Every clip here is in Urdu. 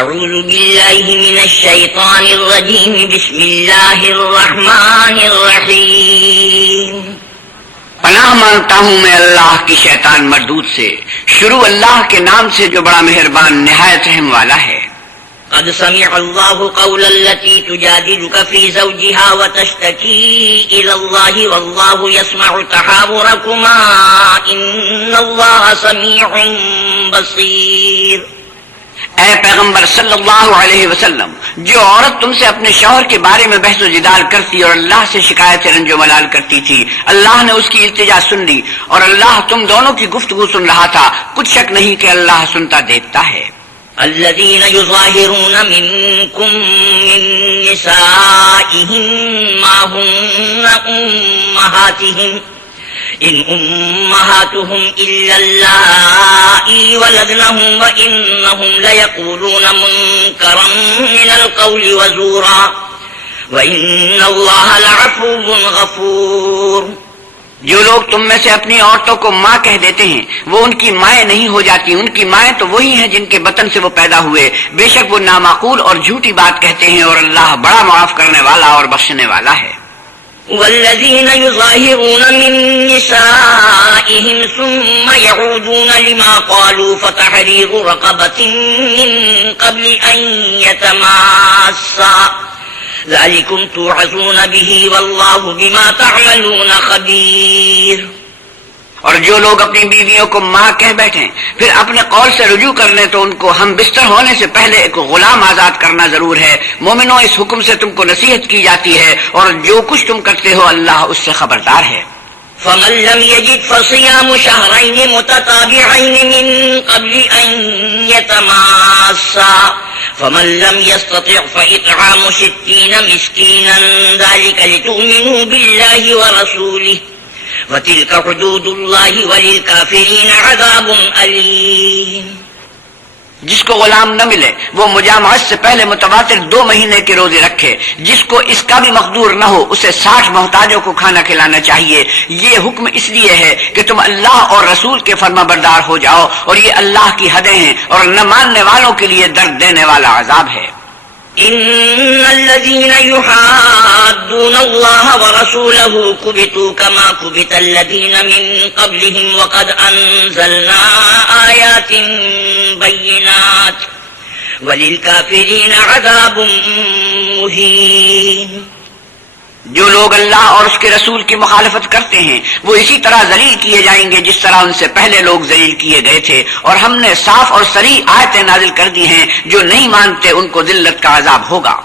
اعوذ باللہ من الشیطان الرجیم بسم اللہ الرحمن الرحیم پناہ مانگتا ہوں میں اللہ کی شیطان مردود سے، شروع اللہ کے نام سے جو بڑا مہربان نہایت رحم والا ہے۔ قد سمع اللہ قول التي تجادلك في زوجها وتشتكي إلى الله والله يسمع تحاوركما إن الله سميع بصير۔ اے پیغمبر صلی اللہ علیہ وسلم، جو عورت تم سے اپنے شوہر کے بارے میں بحث و جدال کرتی اور اللہ سے شکایت رنج و ملال کرتی تھی، اللہ نے اس کی التجا سن لی اور اللہ تم دونوں کی گفتگو سن رہا تھا، کچھ شک نہیں کہ اللہ سنتا دیکھتا ہے۔ الذين يظاهرون منكم من نسائهم ما هن أمهاتهم إن أمهاتهم إلا اللائي ولدنهم وإنهم ليقولون منكرا من القول وزورا وإن الله لعفو غفور۔ جو لوگ تم میں سے اپنی عورتوں کو ماں کہہ دیتے ہیں وہ ان کی مائیں نہیں ہو جاتی، ان کی مائیں تو وہی ہیں جن کے بطن سے وہ پیدا ہوئے، بے شک وہ نامعقول اور جھوٹی بات کہتے ہیں اور اللہ بڑا معاف کرنے والا اور بخشنے والا ہے۔ والذين يظاهرون من نسائهم ثم يعودون لما قالوا فتحرير رقبة من قبل أن يتماسا ذلكم توعظون به والله بما تعملون خبير۔ اور جو لوگ اپنی بیویوں کو ماں کہہ بیٹھیں پھر اپنے قول سے رجوع کر لیں تو ان کو ہم بستر ہونے سے پہلے ایک غلام آزاد کرنا ضرور ہے۔ مومنوں، اس حکم سے تم کو نصیحت کی جاتی ہے اور جو کچھ تم کرتے ہو اللہ اس سے خبردار ہے۔ فمن لم يجد فصيام شهرين متتابعين من قبل أن يتماسا فمن لم يستطع فإطعام 60 مسكينا ذلك لتؤمنوا بالله ورسوله وتلك حدود الله وللكافرين عذاب أليم۔ جس کو غلام نہ ملے وہ مجامعت سے پہلے متواتر 2 مہینے کے روزے رکھے، جس کو اس کا بھی مقدور نہ ہو اسے 60 محتاجوں کو کھانا کھلانا چاہیے۔ یہ حکم اس لیے ہے کہ تم اللہ اور رسول کے فرما بردار ہو جاؤ، اور یہ اللہ کی حدیں ہیں اور نہ ماننے والوں کے لیے درد دینے والا عذاب ہے۔ ان الذين يحادون الله ورسوله كبتوا كما كبت الذين من قبلهم وقد انزلنا آيات بينات وللكافرين عذاب مهين۔ جو لوگ اللہ اور اس کے رسول کی مخالفت کرتے ہیں وہ اسی طرح ذلیل کیے جائیں گے جس طرح ان سے پہلے لوگ ذلیل کیے گئے تھے، اور ہم نے صاف اور صریح آیتیں نازل کر دی ہیں، جو نہیں مانتے ان کو ذلت کا عذاب ہوگا۔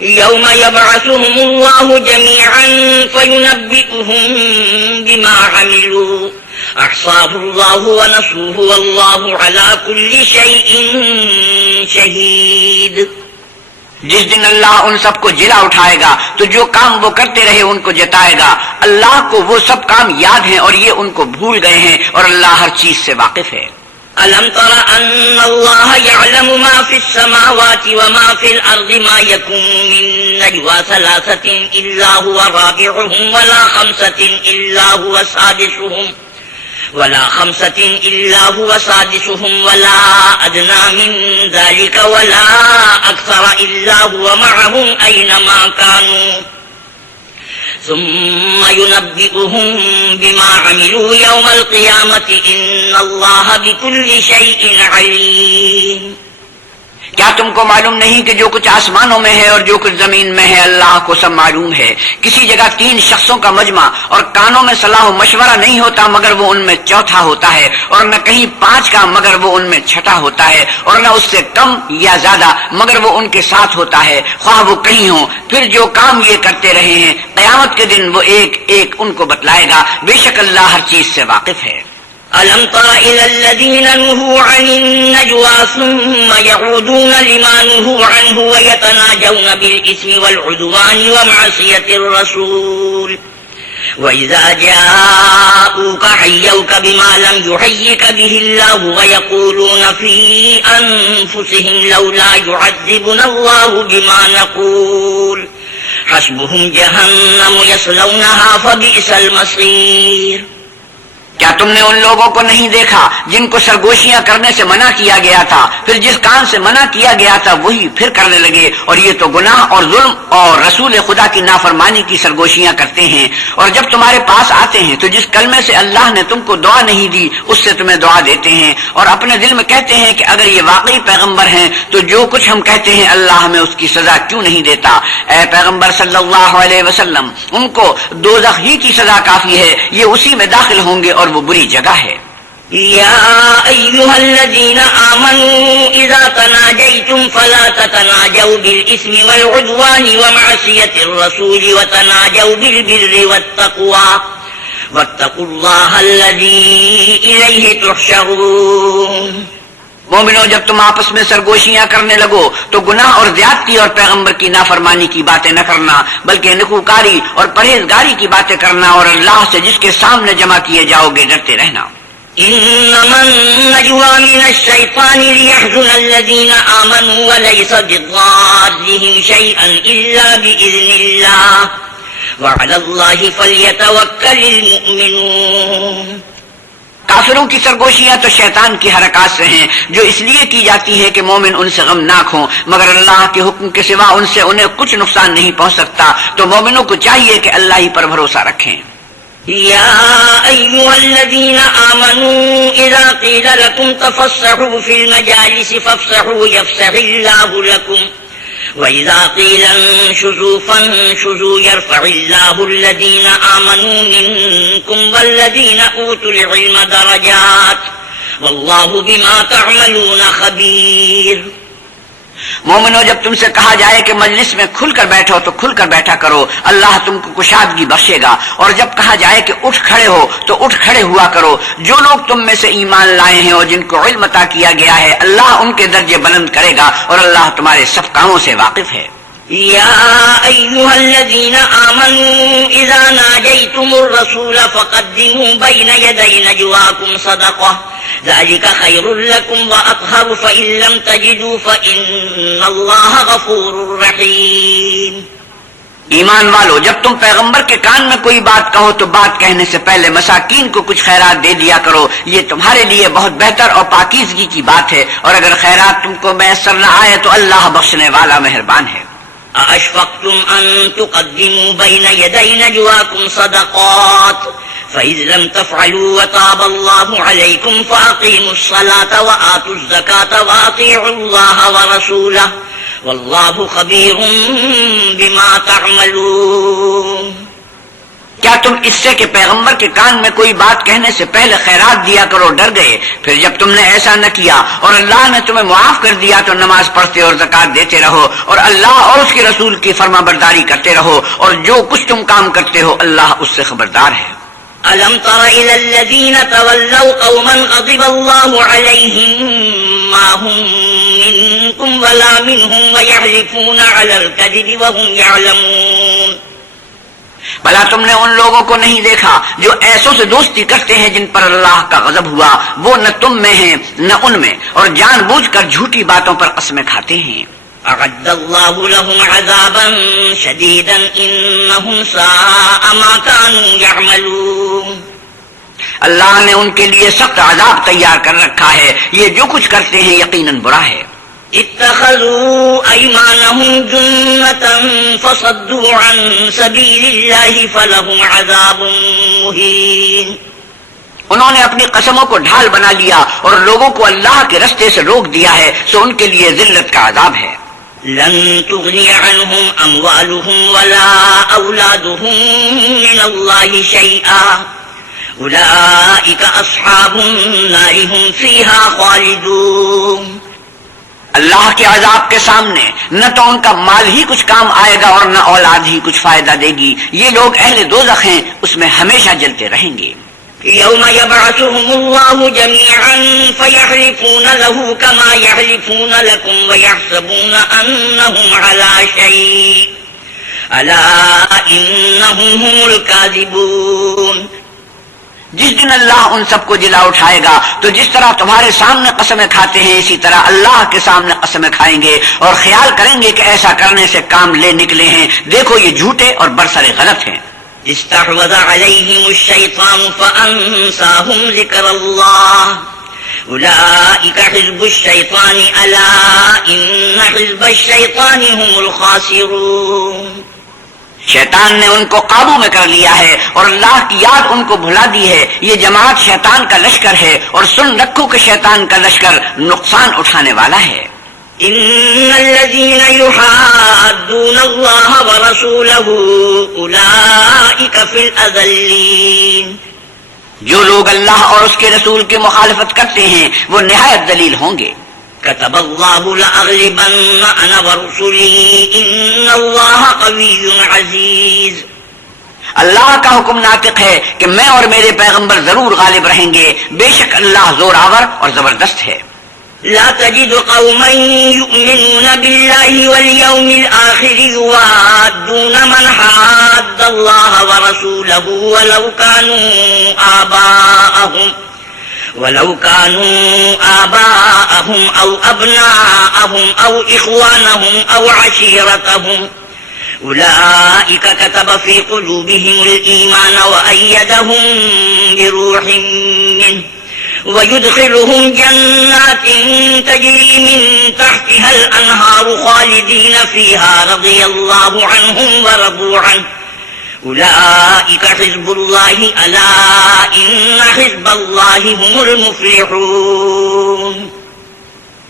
يوم يبعثهم الله جميعا فينبئهم بما عملوا احصاه الله ونسوه والله على كل شيء شهيد۔ جس دن اللہ ان سب کو جلا اٹھائے گا تو جو کام وہ کرتے رہے ان کو جتائے گا، اللہ کو وہ سب کام یاد ہیں اور یہ ان کو بھول گئے ہیں، اور اللہ ہر چیز سے واقف ہے۔ ألم تر أن الله يعلم ما في السماوات وما في الأرض ما يكون من نجوى 3 إلا هو رابعهم ولا 5 إلا هو سادسهم ولا أدنى من ذلك ولا أكثر إلا هو معهم أينما كانوا ثم ينبئهم بما عملوا يوم القيامة إن الله بكل شيء عليم۔ کیا تم کو معلوم نہیں کہ جو کچھ آسمانوں میں ہے اور جو کچھ زمین میں ہے اللہ کو سب معلوم ہے؟ کسی جگہ 3 شخصوں کا مجمع اور کانوں میں صلاح و مشورہ نہیں ہوتا مگر وہ ان میں چوتھا ہوتا ہے، اور نہ کہیں 5 کا مگر وہ ان میں چھٹا ہوتا ہے، اور نہ اس سے کم یا زیادہ مگر وہ ان کے ساتھ ہوتا ہے، خواہ وہ کہیں ہوں۔ پھر جو کام یہ کرتے رہے ہیں قیامت کے دن وہ ایک ایک ان کو بتلائے گا، بے شک اللہ ہر چیز سے واقف ہے۔ ألم تر إلى الذين نهوا عن النجوى ثم يعودون لما نهوا عنه ويتناجون بالإثم والعدوان ومعصية الرسول وإذا جاءوك حيوك بما لم يحيك به الله ويقولون في أنفسهم لولا يعذبنا الله بما نقول حسبهم جهنم يصلونها فبئس المصير۔ کیا تم نے ان لوگوں کو نہیں دیکھا جن کو سرگوشیاں کرنے سے منع کیا گیا تھا، پھر جس کام سے منع کیا گیا تھا وہی پھر کرنے لگے، اور یہ تو گناہ اور ظلم اور رسول خدا کی نافرمانی کی سرگوشیاں کرتے ہیں۔ اور جب تمہارے پاس آتے ہیں تو جس کلمے سے اللہ نے تم کو دعا نہیں دی اس سے تمہیں دعا دیتے ہیں، اور اپنے دل میں کہتے ہیں کہ اگر یہ واقعی پیغمبر ہیں تو جو کچھ ہم کہتے ہیں اللہ ہمیں اس کی سزا کیوں نہیں دیتا۔ اے پیغمبر صلی اللہ علیہ وسلم، ان کو دوزخ ہی کی سزا کافی ہے، یہ اسی میں داخل ہوں گے اور وہ بری جگہ ہے۔ يا أيها الذين آمنوا إذا تناجيتم فلا تتناجوا بالإثم والعدوان ومعصية الرسول وتناجوا بالبر والتقوى واتقوا الله الذي إليه تحشرون۔ مومنو، جب تم آپس میں سرگوشیاں کرنے لگو تو گناہ اور زیادتی اور پیغمبر کی نافرمانی کی باتیں نہ کرنا، بلکہ نکوکاری اور پرہیزگاری کی باتیں کرنا، اور اللہ سے جس کے سامنے جمع کیے جاؤ گے ڈرتے رہنا۔ إنما النجوى من الشيطان ليحزن الذين آمنوا وليس بضارهم شيئا إلا بإذن الله وعلى الله فليتوكل المؤمنون۔ کافروں کی سرگوشیاں تو شیطان کی حرکات سے ہیں جو اس لیے کی جاتی ہے کہ مومن ان سے غمناک ہوں، مگر اللہ کے حکم کے سوا ان سے انہیں کچھ نقصان نہیں پہنچ سکتا، تو مومنوں کو چاہیے کہ اللہ ہی پر بھروسہ رکھیں۔ يا أيها الذين آمنوا إذا قيل لكم تفسحوا في المجالس فافسحوا يفسح الله لكم وإذا قيل انشزوا فانشزوا يرفع الله الذين آمنوا منكم والذين أوتوا العلم درجات والله بما تعملون خبير۔ مومنو، جب تم سے کہا جائے کہ مجلس میں کھل کر بیٹھو تو کھل کر بیٹھا کرو، اللہ تم کو کشادگی بخشے گا، اور جب کہا جائے کہ اٹھ کھڑے ہو تو اٹھ کھڑے ہوا کرو۔ جو لوگ تم میں سے ایمان لائے ہیں اور جن کو علم عطا کیا گیا ہے، اللہ ان کے درجے بلند کرے گا، اور اللہ تمہارے سب کاموں سے واقف ہے۔ يا أيها الذين آمنوا إذا ناجيتم الرسول فقدموا بين يدي نجواكم صدقة ذلك خير لكم وأطهر فإن لم تجدوا فإن الله غفور رحيم۔ ایمان والو، جب تم پیغمبر کے کان میں کوئی بات کہو تو بات کہنے سے پہلے مساکین کو کچھ خیرات دے دیا کرو، یہ تمہارے لیے بہت بہتر اور پاکیزگی کی بات ہے، اور اگر خیرات تم کو میسر نہ آئے تو اللہ بخشنے والا مہربان ہے۔ أأشفقتم أن تقدموا بين يدي نجواكم صدقات فإذ لم تفعلوا وتاب الله عليكم فأقيموا الصلاة وآتوا الزكاة وأطيعوا الله ورسوله والله خبير بما تعملون۔ کیا تم اس سے کہ پیغمبر کے کان میں کوئی بات کہنے سے پہلے خیرات دیا کرو ڈر گئے؟ پھر جب تم نے ایسا نہ کیا اور اللہ نے تمہیں معاف کر دیا تو نماز پڑھتے اور زکات دیتے رہو، اور اللہ اور اس کے رسول کی فرما برداری کرتے رہو، اور جو کچھ تم کام کرتے ہو اللہ اس سے خبردار ہے۔ ألم تر إلى الذين تولوا قوما غضب الله عليهم ما هم منكم ولا منهم ويحلفون على الكذب وهم يعلمون۔ بھلا تم نے ان لوگوں کو نہیں دیکھا جو ایسوں سے دوستی کرتے ہیں جن پر اللہ کا غضب ہوا، وہ نہ تم میں ہیں نہ ان میں، اور جان بوجھ کر جھوٹی باتوں پر قسمیں کھاتے ہیں۔ أعد الله لهم عذابا شديدا إنهم ساء ما كانوا يعملون۔ اللہ نے ان کے لیے سخت عذاب تیار کر رکھا ہے، یہ جو کچھ کرتے ہیں یقیناً برا ہے۔ اتخذوا أيمانهم جنة فصدوا عن سبيل الله فلهم عذاب مهين۔ انہوں نے اپنی قسموں کو ڈھال بنا لیا اور لوگوں کو اللہ کے رستے سے روک دیا ہے، سو ان کے لیے ذلت کا عذاب ہے۔ لن تغني عنهم أموالهم ولا أولادهم من الله شيئا أولئك أصحاب النار هم فيها خالدون۔ اللہ کے عذاب کے سامنے نہ تو ان کا مال ہی کچھ کام آئے گا اور نہ اولاد ہی کچھ فائدہ دے گی، یہ لوگ اہل دوزخ ہیں، اس میں ہمیشہ جلتے رہیں گے۔ يوم يبعثهم الله جميعا فيحلفون له كما يحلفون لكم ويحسبون أنهم على شيء ألا إنهم هم الكاذبون۔ جس دن اللہ ان سب کو جلا اٹھائے گا تو جس طرح تمہارے سامنے قسمیں کھاتے ہیں اسی طرح اللہ کے سامنے قسمیں کھائیں گے، اور خیال کریں گے کہ ایسا کرنے سے کام لے نکلے ہیں، دیکھو یہ جھوٹے اور برسر غلط ہیں۔ استحوذ عليهم الشيطان فأنساهم ذكر الله أولئك حزب الشيطان ألا إن حزب الشيطان هم الخاسرون. شیطان نے ان کو قابو میں کر لیا ہے اور اللہ کی یاد ان کو بھلا دی ہے. یہ جماعت شیطان کا لشکر ہے اور سن رکھو کہ شیطان کا لشکر نقصان اٹھانے والا ہے. إن الذين يحادون الله ورسوله أولئك في الأذلين. جو لوگ اللہ اور اس کے رسول کی مخالفت کرتے ہیں وہ نہایت ذلیل ہوں گے. كتب الله لأغلبن أنا ورسلي إن الله قوي عزيز. اللہ کا حکم ناطق ہے کہ میں اور میرے پیغمبر ضرور غالب رہیں گے. بے شک اللہ زور آور اور زبردست ہے. لا تجد قوما يؤمنون بالله واليوم الآخر يوادون من حاد الله ورسوله ولو كانوا آباءهم أو أبناءهم أو إخوانهم أو عشيرتهم أولئك كتب في قلوبهم الإيمان وأيدهم بروح منه ويدخلهم جنات تجري من تحتها الأنهار خالدين فيها رضي الله عنهم ورضوا عنه أولئك حزب الله ألا إن حزب الله هم المفلحون.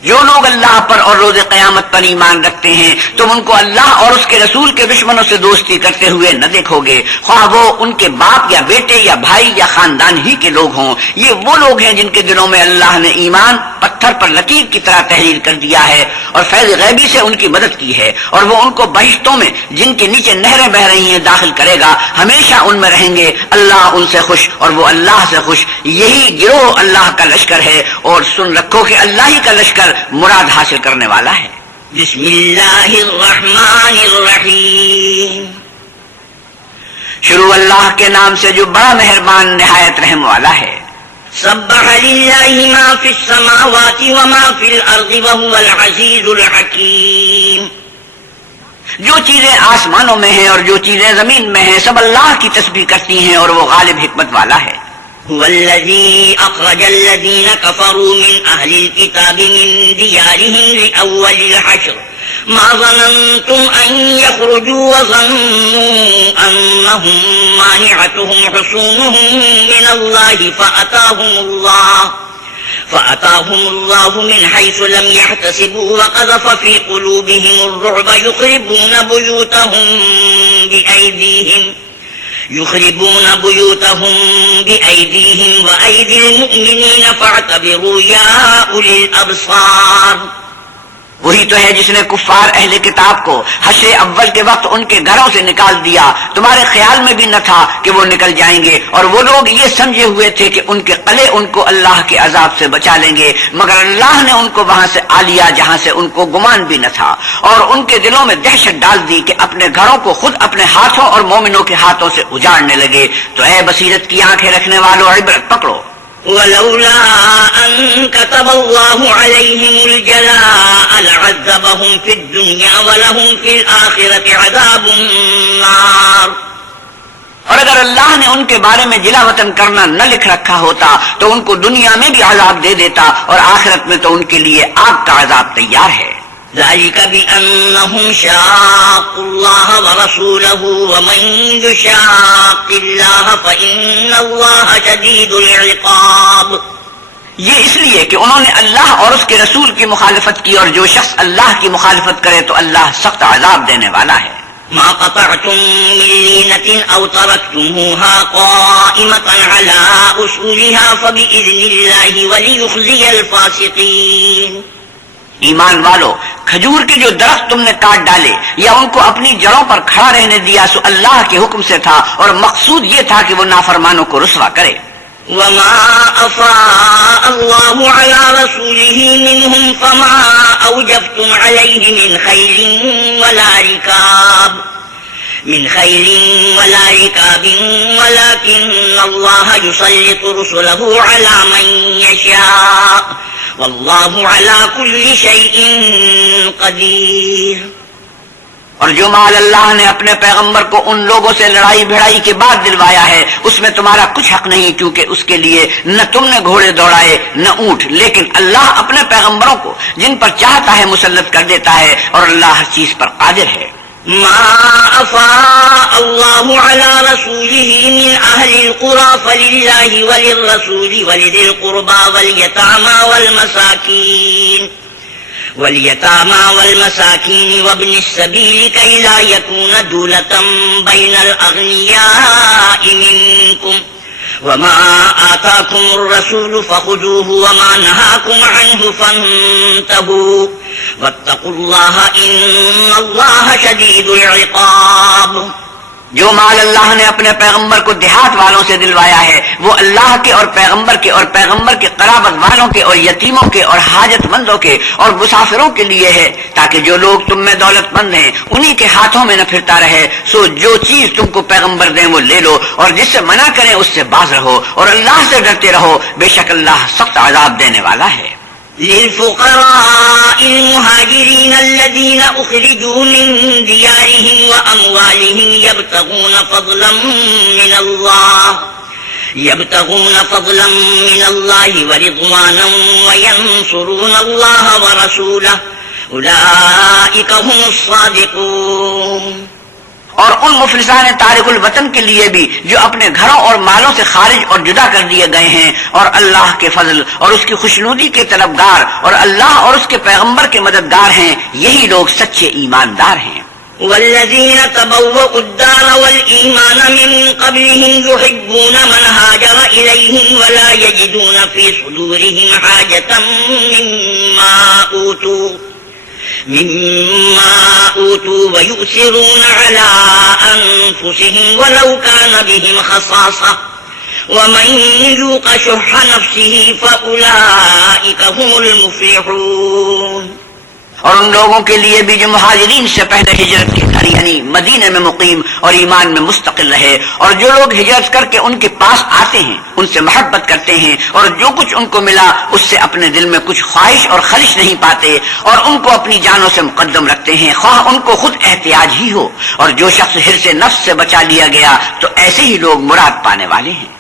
جو لوگ اللہ پر اور روز قیامت پر ایمان رکھتے ہیں تم ان کو اللہ اور اس کے رسول کے دشمنوں سے دوستی کرتے ہوئے نہ دیکھو گے، خواہ وہ ان کے باپ یا بیٹے یا بھائی یا خاندان ہی کے لوگ ہوں. یہ وہ لوگ ہیں جن کے دلوں میں اللہ نے ایمان پتھر پر لکیر کی طرح تحریر کر دیا ہے اور فیض غیبی سے ان کی مدد کی ہے، اور وہ ان کو بہشتوں میں جن کے نیچے نہریں بہ رہی ہیں داخل کرے گا. ہمیشہ ان میں رہیں گے. اللہ ان سے خوش اور وہ اللہ سے خوش. یہی گروہ اللہ کا لشکر ہے، اور سن رکھو کہ اللہ ہی کا لشکر مراد حاصل کرنے والا ہے. بسم اللہ الرحمن الرحیم. شروع اللہ کے نام سے جو بڑا مہربان نہایت رحم والا ہے. سبح للہ ما فی السماوات وما فی الارض وهو العزیز الحکیم. جو چیزیں آسمانوں میں ہیں اور جو چیزیں زمین میں ہیں سب اللہ کی تسبیح کرتی ہیں اور وہ غالب حکمت والا ہے. هو الذي أخرج الذين كفروا من أهل الكتاب من ديارهم لأول الحشر ما ظننتم أن يخرجوا وظنوا أنهم مانعتهم حصونهم من الله فأتاهم الله من حيث لم يحتسبوا وقذف في قلوبهم الرعب يخربون بأيديهم وأيدي المؤمنين فاعتبروا يا أولي الأبصار. وہی تو ہے جس نے کفار اہل کتاب کو حشر اول کے وقت ان کے گھروں سے نکال دیا. تمہارے خیال میں بھی نہ تھا کہ وہ نکل جائیں گے، اور وہ لوگ یہ سمجھے ہوئے تھے کہ ان کے قلعے ان کو اللہ کے عذاب سے بچا لیں گے، مگر اللہ نے ان کو وہاں سے آ لیا جہاں سے ان کو گمان بھی نہ تھا، اور ان کے دلوں میں دہشت ڈال دی کہ اپنے گھروں کو خود اپنے ہاتھوں اور مومنوں کے ہاتھوں سے اجاڑنے لگے. تو اے بصیرت کی آنکھیں رکھنے والوں عبرت پکڑو. ولولا أن كتب الله عليهم الجلاء لعذبهم في الدنيا ولهم في الآخرة عذاب النار. اور اگر اللہ نے ان کے بارے میں جلا وطن کرنا نہ لکھ رکھا ہوتا تو ان کو دنیا میں بھی عذاب دے دیتا، اور آخرت میں تو ان کے لیے آگ کا عذاب تیار ہے. ذلك بأنهم شاقوا الله ورسوله ومن يشاق الله فإن الله شديد العقاب. یہ اس لیے کہ انہوں نے اللہ اور اس کے رسول کی مخالفت کی، اور جو شخص اللہ کی مخالفت کرے تو اللہ سخت عذاب دینے والا ہے. ما قطعتم من لينة أو تركتموها قائمة على أصولها فبإذن الله وليخزي الفاسقين. ایمان والو، کھجور کے جو درخت تم نے کاٹ ڈالے یا ان کو اپنی جڑوں پر کھڑا رہنے دیا سو اللہ کے حکم سے تھا، اور مقصود یہ تھا کہ وہ نافرمانوں کو رسوا کرے. وما أفاء الله على رسوله منهم فما أوجفتم عليه من خيل ولا ركاب ولكن الله يسلط رسله على من يشاء والله على كل شيء قدير. اور جو مال اللہ نے اپنے پیغمبر کو ان لوگوں سے لڑائی بھڑائی کے بعد دلوایا ہے اس میں تمہارا کچھ حق نہیں، کیونکہ اس کے لیے نہ تم نے گھوڑے دوڑائے نہ اونٹ، لیکن اللہ اپنے پیغمبروں کو جن پر چاہتا ہے مسلط کر دیتا ہے، اور اللہ ہر چیز پر قادر ہے۔ ما أفاء الله على رسوله من أهل القرى فلله وللرسول ولذي القربى واليتامى والمساكين وابن السبيل كي لا يكون دولة بين الأغنياء منكم وما آتاكم الرسول فخذوه وما نهاكم عنه فانتهوا واتقوا الله إن الله شديد العقاب۔ جو مال اللہ نے اپنے پیغمبر کو دیہات والوں سے دلوایا ہے وہ اللہ کے اور پیغمبر کے قرابت والوں کے اور یتیموں کے اور حاجت مندوں کے اور مسافروں کے لیے ہے، تاکہ جو لوگ تم میں دولت مند ہیں انہی کے ہاتھوں میں نہ پھرتا رہے۔ سو جو چیز تم کو پیغمبر دیں وہ لے لو، اور جس سے منع کریں اس سے باز رہو، اور اللہ سے ڈرتے رہو، بے شک اللہ سخت عذاب دینے والا ہے۔ للفقراء المهاجرين الذين أخرجوا من ديارهم وأموالهم يبتغون فضلا من الله ورضوانا وينصرون الله ورسوله أولئك هم الصادقون۔ اور ان مفلسان تارک الوطن کے لیے بھی جو اپنے گھروں اور مالوں سے خارج اور جدا کر دیے گئے ہیں اور اللہ کے فضل اور اس کی خوشنودی کے طلبگار اور اللہ اور اس کے پیغمبر کے مددگار ہیں، یہی لوگ سچے ایماندار ہیں۔ والذين تبوأوا الدار والإيمان من قبلهم يحبون من هاجر إليهم ولا يجدون في صدورهم حاجة مما أوتوا ويؤثرون على أنفسهم ولو كان بهم خصاصة ومن يوق شح نفسه فأولئك هم المفلحون۔ اور ان لوگوں کے لیے بھی جو مہاجرین سے پہلے ہجرت کی کر یعنی مدینے میں مقیم اور ایمان میں مستقل رہے، اور جو لوگ ہجرت کر کے ان کے پاس آتے ہیں ان سے محبت کرتے ہیں، اور جو کچھ ان کو ملا اس سے اپنے دل میں کچھ خواہش اور خلش نہیں پاتے، اور ان کو اپنی جانوں سے مقدم رکھتے ہیں، خواہ ان کو خود احتیاج ہی ہو، اور جو شخص حرص نفس سے بچا لیا گیا تو ایسے ہی لوگ مراد پانے والے ہیں۔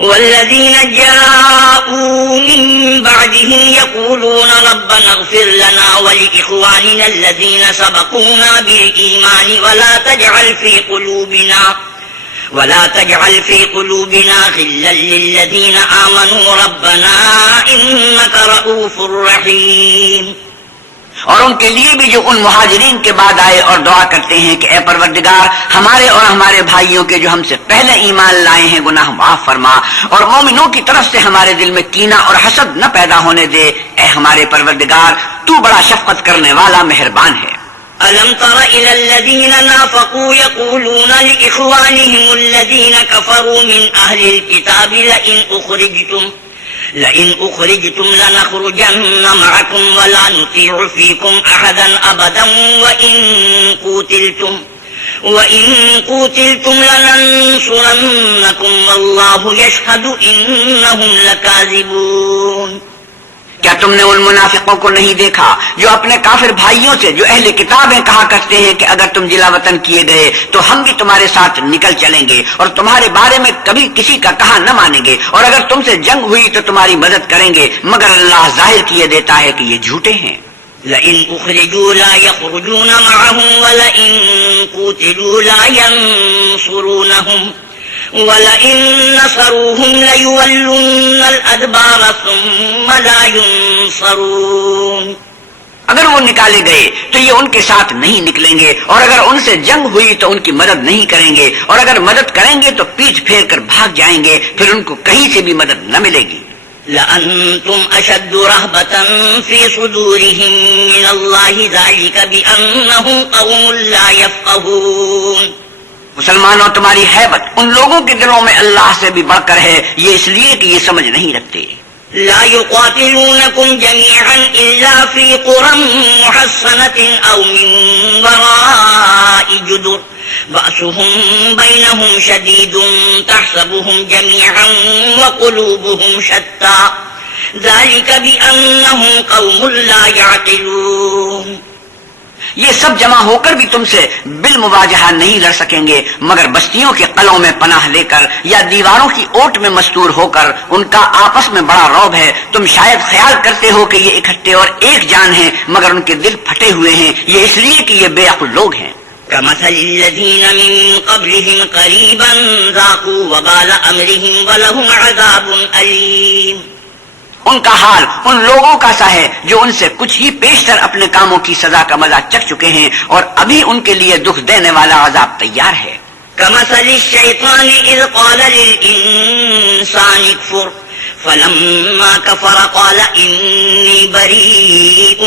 والذين جاءوا من بعدهم يقولون ربنا اغفر لنا ولإخواننا الذين سبقونا بالإيمان ولا تجعل في قلوبنا غلا للذين آمنوا ربنا إنك رؤوف رحيم۔ اور ان کے لیے بھی جو ان مہاجرین کے بعد آئے اور دعا کرتے ہیں کہ اے پروردگار ہمارے اور ہمارے بھائیوں کے جو ہم سے پہلے ایمان لائے ہیں گناہ معاف فرما، اور مومنوں کی طرف سے ہمارے دل میں کینہ اور حسد نہ پیدا ہونے دے، اے ہمارے پروردگار تو بڑا شفقت کرنے والا مہربان ہے۔ ألم تر إلى الذين نافقوا يقولون لإخوانهم الذين كفروا من أهل الكتاب لئن أخرجتم لنخرجن معكم ولا نطيع فيكم أحدا أبدا وإن قوتلتم لننصرنكم والله يشهد إنهم لكاذبون۔ کیا تم نے ان منافقوں کو نہیں دیکھا جو اپنے کافر بھائیوں سے جو اہل کتابیں کہا کرتے ہیں کہ اگر تم جلا وطن کیے گئے تو ہم بھی تمہارے ساتھ نکل چلیں گے، اور تمہارے بارے میں کبھی کسی کا کہا نہ مانیں گے، اور اگر تم سے جنگ ہوئی تو تمہاری مدد کریں گے، مگر اللہ ظاہر کیے دیتا ہے کہ یہ جھوٹے ہیں۔ لئن أخرجوا لا يخرجون معهم ولئن قوتلوا لا ينصرونهم وَلَئِن نَّصَرُوهُمْ لَيُوَلُّنَّ الْأَدْبَارَ ثُمَّ لَا يُنصَرُونَ۔ اگر وہ نکالے گئے تو یہ ان کے ساتھ نہیں نکلیں گے، اور اگر ان سے جنگ ہوئی تو ان کی مدد نہیں کریں گے، اور اگر مدد کریں گے تو پیچھ پھیر کر بھاگ جائیں گے، پھر ان کو کہیں سے بھی مدد نہ ملے گی۔ لَأَنْتُمْ أَشَدُّ رَهْبَةً فِي صُدُورِهِم مِّنَ اللَّهِ ذَلِكَ بِأَنَّهُمْ قَوْمٌ لَّا يَفْقَهُونَ۔ مسلمانوں تمہاری ہیبت ان لوگوں کے دلوں میں اللہ سے بھی بڑھ کر ہے، یہ اس لیے کہ یہ سمجھ نہیں رکھتے۔ لا يقاتلونكم جميعا إلا في قرى محصنة أو من وراء جدر بأسهم بينهم شديد تحسبهم جميعا وقلوبهم شتى ذلك بأنهم قوم لا يعقلون۔ یہ سب جمع ہو کر بھی تم سے بالمواجہہ نہیں لڑ سکیں گے مگر بستیوں کے قلعوں میں پناہ لے کر یا دیواروں کی اوٹ میں مستور ہو کر. ان کا آپس میں بڑا رعب ہے. تم شاید خیال کرتے ہو کہ یہ اکٹھے اور ایک جان ہیں مگر ان کے دل پھٹے ہوئے ہیں. یہ اس لیے کہ یہ بے عقل لوگ ہیں. كمثل الذين من قبلهم قريبا ذاقوا وبال أمرهم ولهم عذاب أليم. ان کا حال ان لوگوں کا سا ہے جو ان سے کچھ ہی پیشتر اپنے کاموں کی سزا کا مزہ چکھ چکے ہیں اور ابھی ان کے لیے دکھ دینے والا عذاب تیار ہے. كمثل الشيطان إذ قال للإنسان اكفر فلما كفر قال إني بريء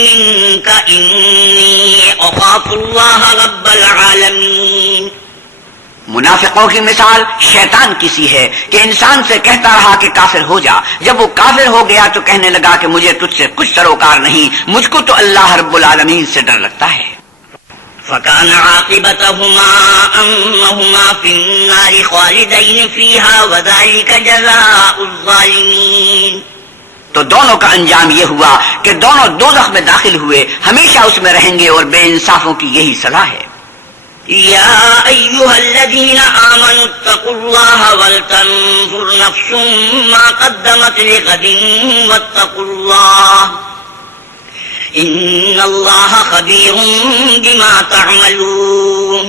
منك إني أخاف الله رب العالمين. منافقوں کی مثال شیطان کی سی ہے کہ انسان سے کہتا رہا کہ کافر ہو جا. جب وہ کافر ہو گیا تو کہنے لگا کہ مجھے تجھ سے کچھ سروکار نہیں, مجھ کو تو اللہ رب العالمین سے ڈر لگتا ہے. فكان عاقبتهما أنهما في النار خالدين فيها وذلك جزاء الظالمين. تو دونوں کا انجام یہ ہوا کہ دونوں دوزخ میں داخل ہوئے, ہمیشہ اس میں رہیں گے اور بے انصافوں کی یہی سزا ہے. يا أيها الذين آمنوا اتقوا الله ولتنظر نفس ما قدمت لغد واتقوا الله إن الله خبير بما تعملون.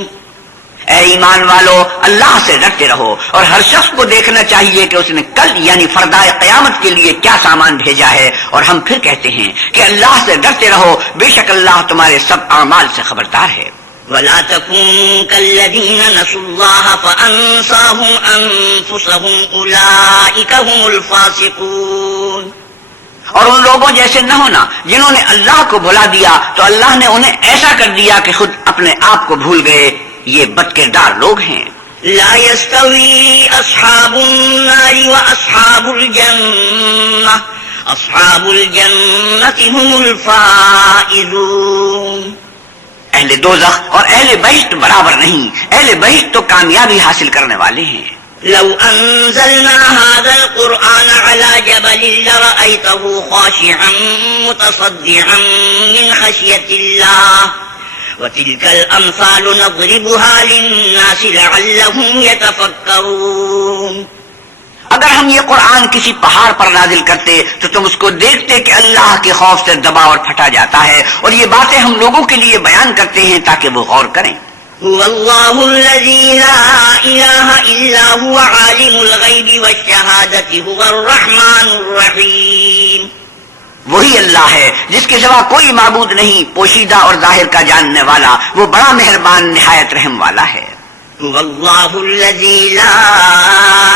اے ایمان والو, اللہ سے ڈرتے رہو اور ہر شخص کو دیکھنا چاہیے کہ اس نے کل یعنی فردائے قیامت کے لیے کیا سامان بھیجا ہے. اور ہم پھر کہتے ہیں کہ اللہ سے ڈرتے رہو, بے شک اللہ تمہارے سب اعمال سے خبردار ہے. ولا تكونوا كالذين نسوا الله فأنساهم أنفسهم أولئك هم الفاسقون. اور ان لوگوں جیسے نہ ہونا جنہوں نے اللہ کو بھلا دیا تو اللہ نے انہیں ایسا کر دیا کہ خود اپنے آپ کو بھول گئے. یہ بد کردار لوگ ہیں. لا يستوي أصحاب النار وأصحاب الجنة أصحاب الجنة هم الفائزون. اہل دوزخ اور اہل بہشت برابر نہیں, اہل بہشت تو کامیابی حاصل کرنے والے ہیں. لو أنزلنا هذا القرآن على جبل لرأيته خاشعا متصدعا من خشية الله وتلك الأمثال نضربها للناس لعلهم يتفكرون. اگر ہم یہ قرآن کسی پہاڑ پر نازل کرتے تو تم اس کو دیکھتے کہ اللہ کے خوف سے دبا اور پھٹا جاتا ہے, اور یہ باتیں ہم لوگوں کے لیے بیان کرتے ہیں تاکہ وہ غور کریں. هو الله الذي لا إله إلا هو عالم الغيب والشهادة هو الرحمن الرحيم. وہی اللہ ہے جس کے سوا کوئی معبود نہیں, پوشیدہ اور ظاہر کا جاننے والا, وہ بڑا مہربان نہایت رحم والا ہے. هو الله الذي لا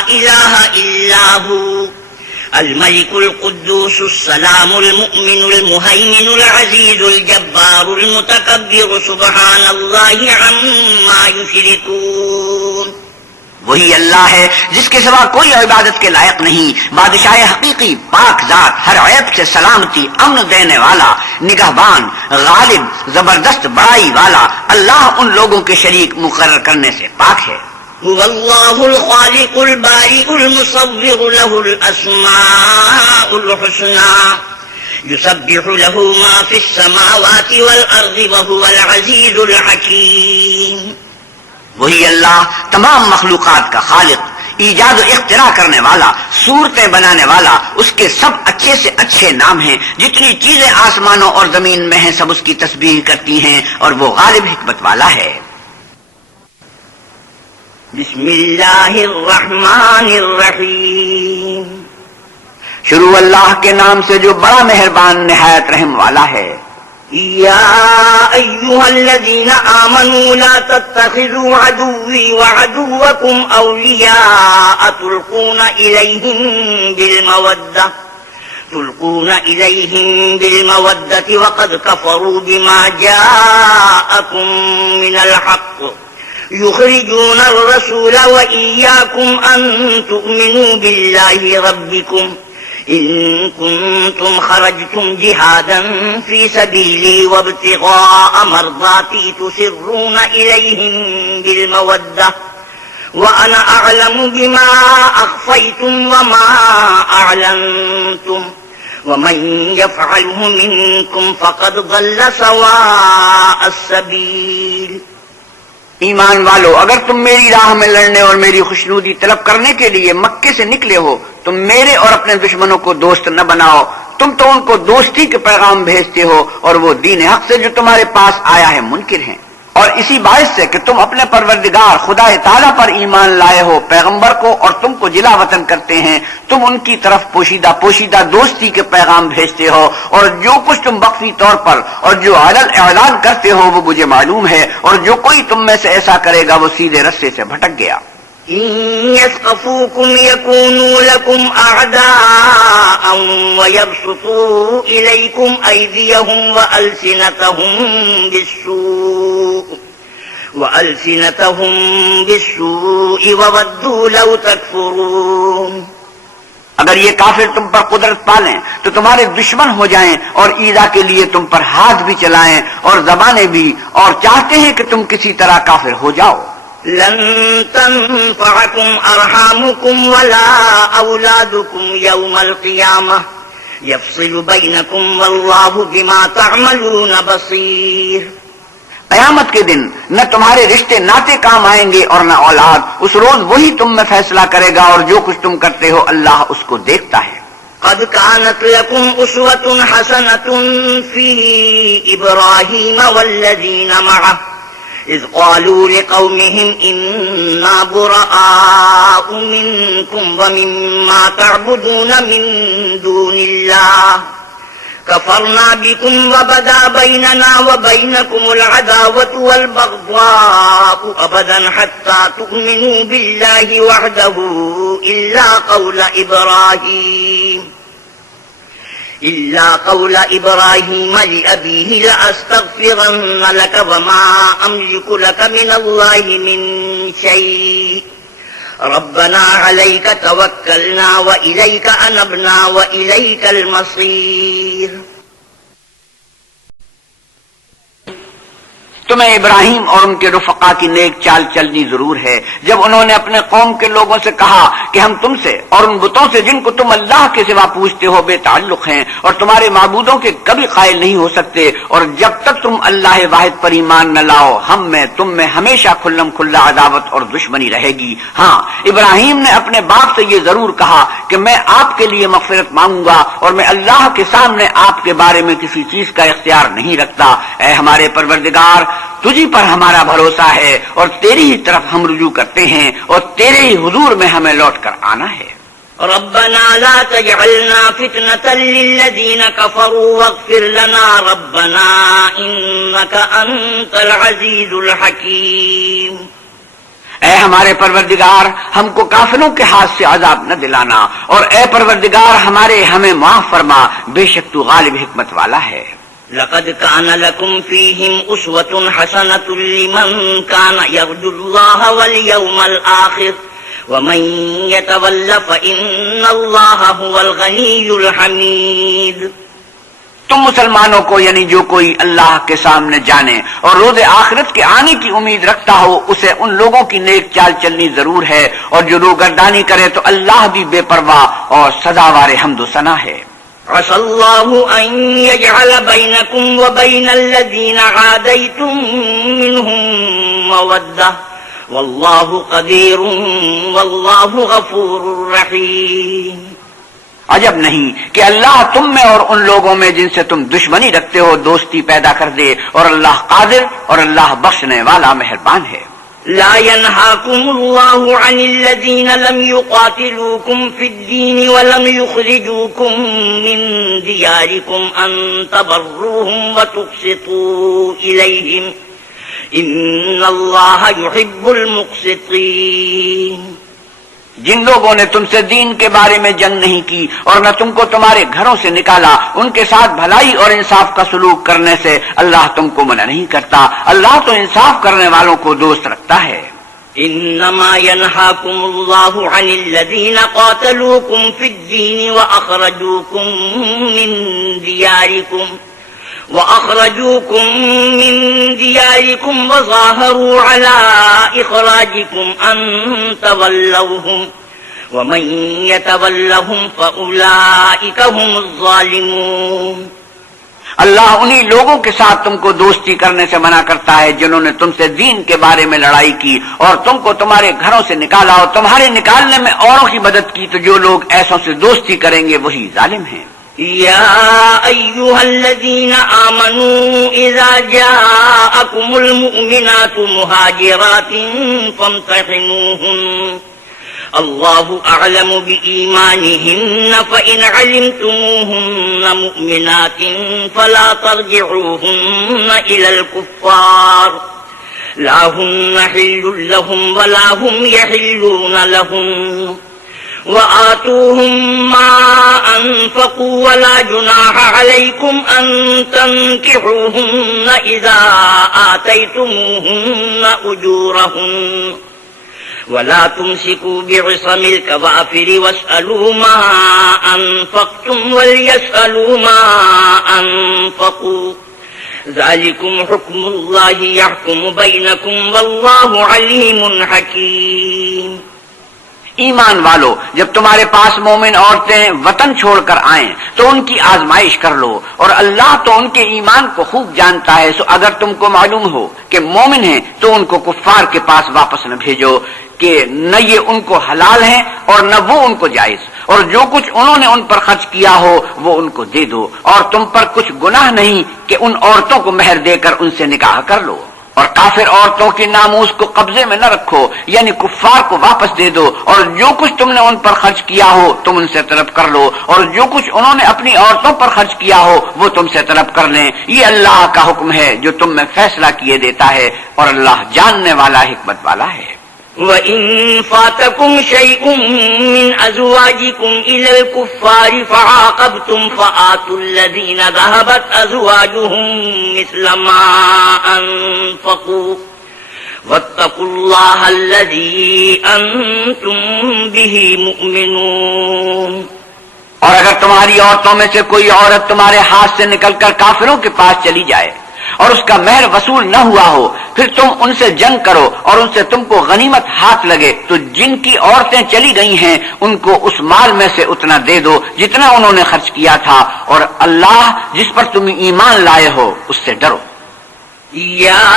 إله إلا هو الملك القدوس السلام المؤمن المهيمن العزيز الجبار المتكبر سبحان الله عما يشركون. وہی اللہ ہے جس کے سوا کوئی عبادت کے لائق نہیں, بادشاہ حقیقی, پاک ذات, ہر عیب سے سلامتی, امن دینے والا, نگہبان, غالب, زبردست بڑائی والا. اللہ ان لوگوں کے شریک مقرر کرنے سے پاک ہے. هو الله الخالق البارئ المصور له الأسماء الحسنى يسبح له ما في السماوات والأرض وهو العزيز الحكيم. وہی اللہ تمام مخلوقات کا خالق, ایجاد و اختراع کرنے والا, صورتیں بنانے والا. اس کے سب اچھے سے اچھے نام ہیں. جتنی چیزیں آسمانوں اور زمین میں ہیں سب اس کی تسبیح کرتی ہیں, اور وہ غالب حکمت والا ہے. بسم اللہ الرحمن الرحیم. شروع اللہ کے نام سے جو بڑا مہربان نہایت رحم والا ہے. یا ایہا الذین آمنوا لا تتخذوا عدوی وعدوکم اولیاء تلقون الیہم بالمودة وقد کفروا بما جاءکم من الحق يخرجون الرسول وإياكم أن تؤمنوا بالله ربكم إن كنتم خرجتم جهادا في سبيلي وابتغاء مرضاتي تسرون إليهم بالمودة وأنا أعلم بما أخفيتم وما أعلنتم ومن يفعله منكم فقد ضل سواء السبيل. ایمان والو، اگر تم میری راہ میں لڑنے اور میری خوشنودی طلب کرنے کے لیے مکے سے نکلے ہو، تم میرے اور اپنے دشمنوں کو دوست نہ بناؤ. تم تو ان کو دوستی کے پیغام بھیجتے ہو اور وہ دین حق سے جو تمہارے پاس آیا ہے منکر ہیں. اور اسی باعث سے کہ تم اپنے پروردگار خدا تعالیٰ پر ایمان لائے ہو، پیغمبر کو اور تم کو جلا وطن کرتے ہیں، تم ان کی طرف پوشیدہ پوشیدہ دوستی کے پیغام بھیجتے ہو، اور جو کچھ تم مخفی طور پر اور جو علن اعلان کرتے ہو وہ مجھے معلوم ہے، اور جو کوئی تم میں سے ایسا کرے گا وہ سیدھے رستے سے بھٹک گیا. إن يثقفوكم يكونوا لكم أعداء ويبسطوا إليكم أيديهم وألسنتهم بالسوء وودوا لو تكفرون. اگر یہ کافر تم پر قدرت پالیں تو تمہارے دشمن ہو جائیں اور ایذا کے لیے تم پر ہاتھ بھی چلائیں اور زبانیں بھی، اور چاہتے ہیں کہ تم کسی طرح کافر ہو جاؤ. لن تنفعكم أرحامكم ولا أولادكم يوم القيامة يفصل بينكم والله بما تعملون بصير. قیامت کے دن نہ تمہارے رشتے ناتے کام آئیں گے اور نہ اولاد. اس روز وہی تم میں فیصلہ کرے گا اور جو کچھ تم کرتے ہو اللہ اس کو دیکھتا ہے. قد كانت لكم أسوة حسنة في إبراهيم والذين معه إذ قالوا لقومهم إنا براء منكم ومما تعبدون من دون الله كفرنا بكم وبدا بيننا وبينكم العداوة والبغضاء أبدا حتى تؤمنوا بالله وحده إلا قول إبراهيم لأبيه لأستغفرن لك وما أملك لك من الله من شيء ربنا عليك توكلنا وإليك أنبنا وإليك المصير. تمہیں ابراہیم اور ان کے رفقا کی نیک چال چلنی ضرور ہے جب انہوں نے اپنے قوم کے لوگوں سے کہا کہ ہم تم سے اور ان بتوں سے جن کو تم اللہ کے سوا پوجتے ہو بے تعلق ہیں اور تمہارے معبودوں کے کبھی قائل نہیں ہو سکتے، اور جب تک تم اللہ واحد پر ایمان نہ لاؤ ہم میں تم میں ہمیشہ کھلم کھلا عداوت اور دشمنی رہے گی. ہاں، ابراہیم نے اپنے باپ سے یہ ضرور کہا کہ میں آپ کے لیے مغفرت مانگوں گا اور میں اللہ کے سامنے آپ کے بارے میں کسی چیز کا اختیار نہیں رکھتا. اے ہمارے پروردگار، تجھی پر ہمارا بھروسہ ہے اور تیری ہی طرف ہم رجوع کرتے ہیں اور تیرے ہی حضور میں ہمیں لوٹ کر آنا ہے. ربنا لا تجعلنا فتنة للذين كفروا واغفر لنا ربنا إنك أنت العزيز الحكيم. اے ہمارے پروردگار، ہم کو کافروں کے ہاتھ سے عذاب نہ دلانا، اور اے پروردگار ہمیں معاف فرما، بے شک تو غالب حکمت والا ہے. لقد كان لكم فيهم أسوة حسنة لمن كان يرجو الله واليوم الآخر ومن يتول فإن الله هو الغني الحميد. تم مسلمانوں کو یعنی جو کوئی اللہ کے سامنے جانے اور روز آخرت کے آنے کی امید رکھتا ہو اسے ان لوگوں کی نیک چال چلنی ضرور ہے، اور جو روگردانی کرے تو اللہ بھی بے پرواہ اور سزاوار حمد و ثنا ہے. عسى الله أن يجعل بينكم وبين الذين عاديتم منهم مودة والله قدير والله غفور رحيم. عجب نہیں کہ اللہ تم میں اور ان لوگوں میں جن سے تم دشمنی رکھتے ہو دوستی پیدا کر دے، اور اللہ قادر اور اللہ بخشنے والا مہربان ہے. لا ينهاكم الله عن الذين لم يقاتلوكم في الدين ولم يخرجوكم من دياركم أن تبروهم وتقسطوا إليهم إن الله يحب المقسطين. جن لوگوں نے تم سے دین کے بارے میں جنگ نہیں کی اور نہ تم کو تمہارے گھروں سے نکالا، ان کے ساتھ بھلائی اور انصاف کا سلوک کرنے سے اللہ تم کو منع نہیں کرتا. اللہ تو انصاف کرنے والوں کو دوست رکھتا ہے. انما ينهاكم الله عن الذين قاتلوكم في الدين وأخرجوكم من دياركم وظاهروا على إخراجكم أن تولوهم ومن يتولهم فأولئك هم الظالمون۔ اللہ انہی لوگوں کے ساتھ تم کو دوستی کرنے سے منع کرتا ہے جنہوں نے تم سے دین کے بارے میں لڑائی کی اور تم کو تمہارے گھروں سے نکالا اور تمہارے نکالنے میں اوروں کی مدد کی، تو جو لوگ ایسوں سے دوستی کریں گے وہی ظالم ہیں۔ يا أيها الذين آمنوا إذا جاءكم المؤمنات مهاجرات فامتحنوهن الله أعلم بإيمانهن فإن علمتموهن مؤمنات فلا ترجعوهن إلى الكفار لا هن حل لهم ولا هم يحلون لهم وآتوهم ما أنفقوا ولا جناح عليكم أن تنكحوهن إذا آتيتموهن أجورهن ولا تمسكوا بعصم الكوافر واسألوا ما أنفقتم وليسألوا ما أنفقوا ذلكم حكم الله يحكم بينكم والله عليم حكيم۔ ایمان والو، جب تمہارے پاس مومن عورتیں وطن چھوڑ کر آئیں تو ان کی آزمائش کر لو، اور اللہ تو ان کے ایمان کو خوب جانتا ہے۔ سو اگر تم کو معلوم ہو کہ مومن ہیں تو ان کو کفار کے پاس واپس نہ بھیجو کہ نہ یہ ان کو حلال ہیں اور نہ وہ ان کو جائز، اور جو کچھ انہوں نے ان پر خرچ کیا ہو وہ ان کو دے دو، اور تم پر کچھ گناہ نہیں کہ ان عورتوں کو مہر دے کر ان سے نکاح کر لو۔ اور کافر عورتوں کی ناموس کو قبضے میں نہ رکھو، یعنی کفار کو واپس دے دو، اور جو کچھ تم نے ان پر خرچ کیا ہو تم ان سے طلب کر لو، اور جو کچھ انہوں نے اپنی عورتوں پر خرچ کیا ہو وہ تم سے طلب کر لیں۔ یہ اللہ کا حکم ہے جو تم میں فیصلہ کیے دیتا ہے، اور اللہ جاننے والا حکمت والا ہے۔ وَإِن فَاتَكُمْ شَيْءٌ مِّنْ أَزْوَاجِكُمْ إِلَى الْكُفَّارِ فَعَاقَبْتُمْ فَآتُوا الَّذِينَ ذَهَبَتْ أَزْوَاجُهُم مِّثْلَ مَا أَنفَقُوا وَاتَّقُوا اللَّهَ الَّذِي أَنتُم بِهِ مُؤْمِنُونَ۔ اور اگر تمہاری عورتوں میں سے کوئی عورت تمہارے ہاتھ سے نکل کر کافروں کے پاس چلی جائے اور اس کا مہر وصول نہ ہوا ہو، پھر تم ان سے جنگ کرو اور ان سے تم کو غنیمت ہاتھ لگے، تو جن کی عورتیں چلی گئی ہیں ان کو اس مال میں سے اتنا دے دو جتنا انہوں نے خرچ کیا تھا، اور اللہ جس پر تم ایمان لائے ہو اس سے ڈرو۔ يا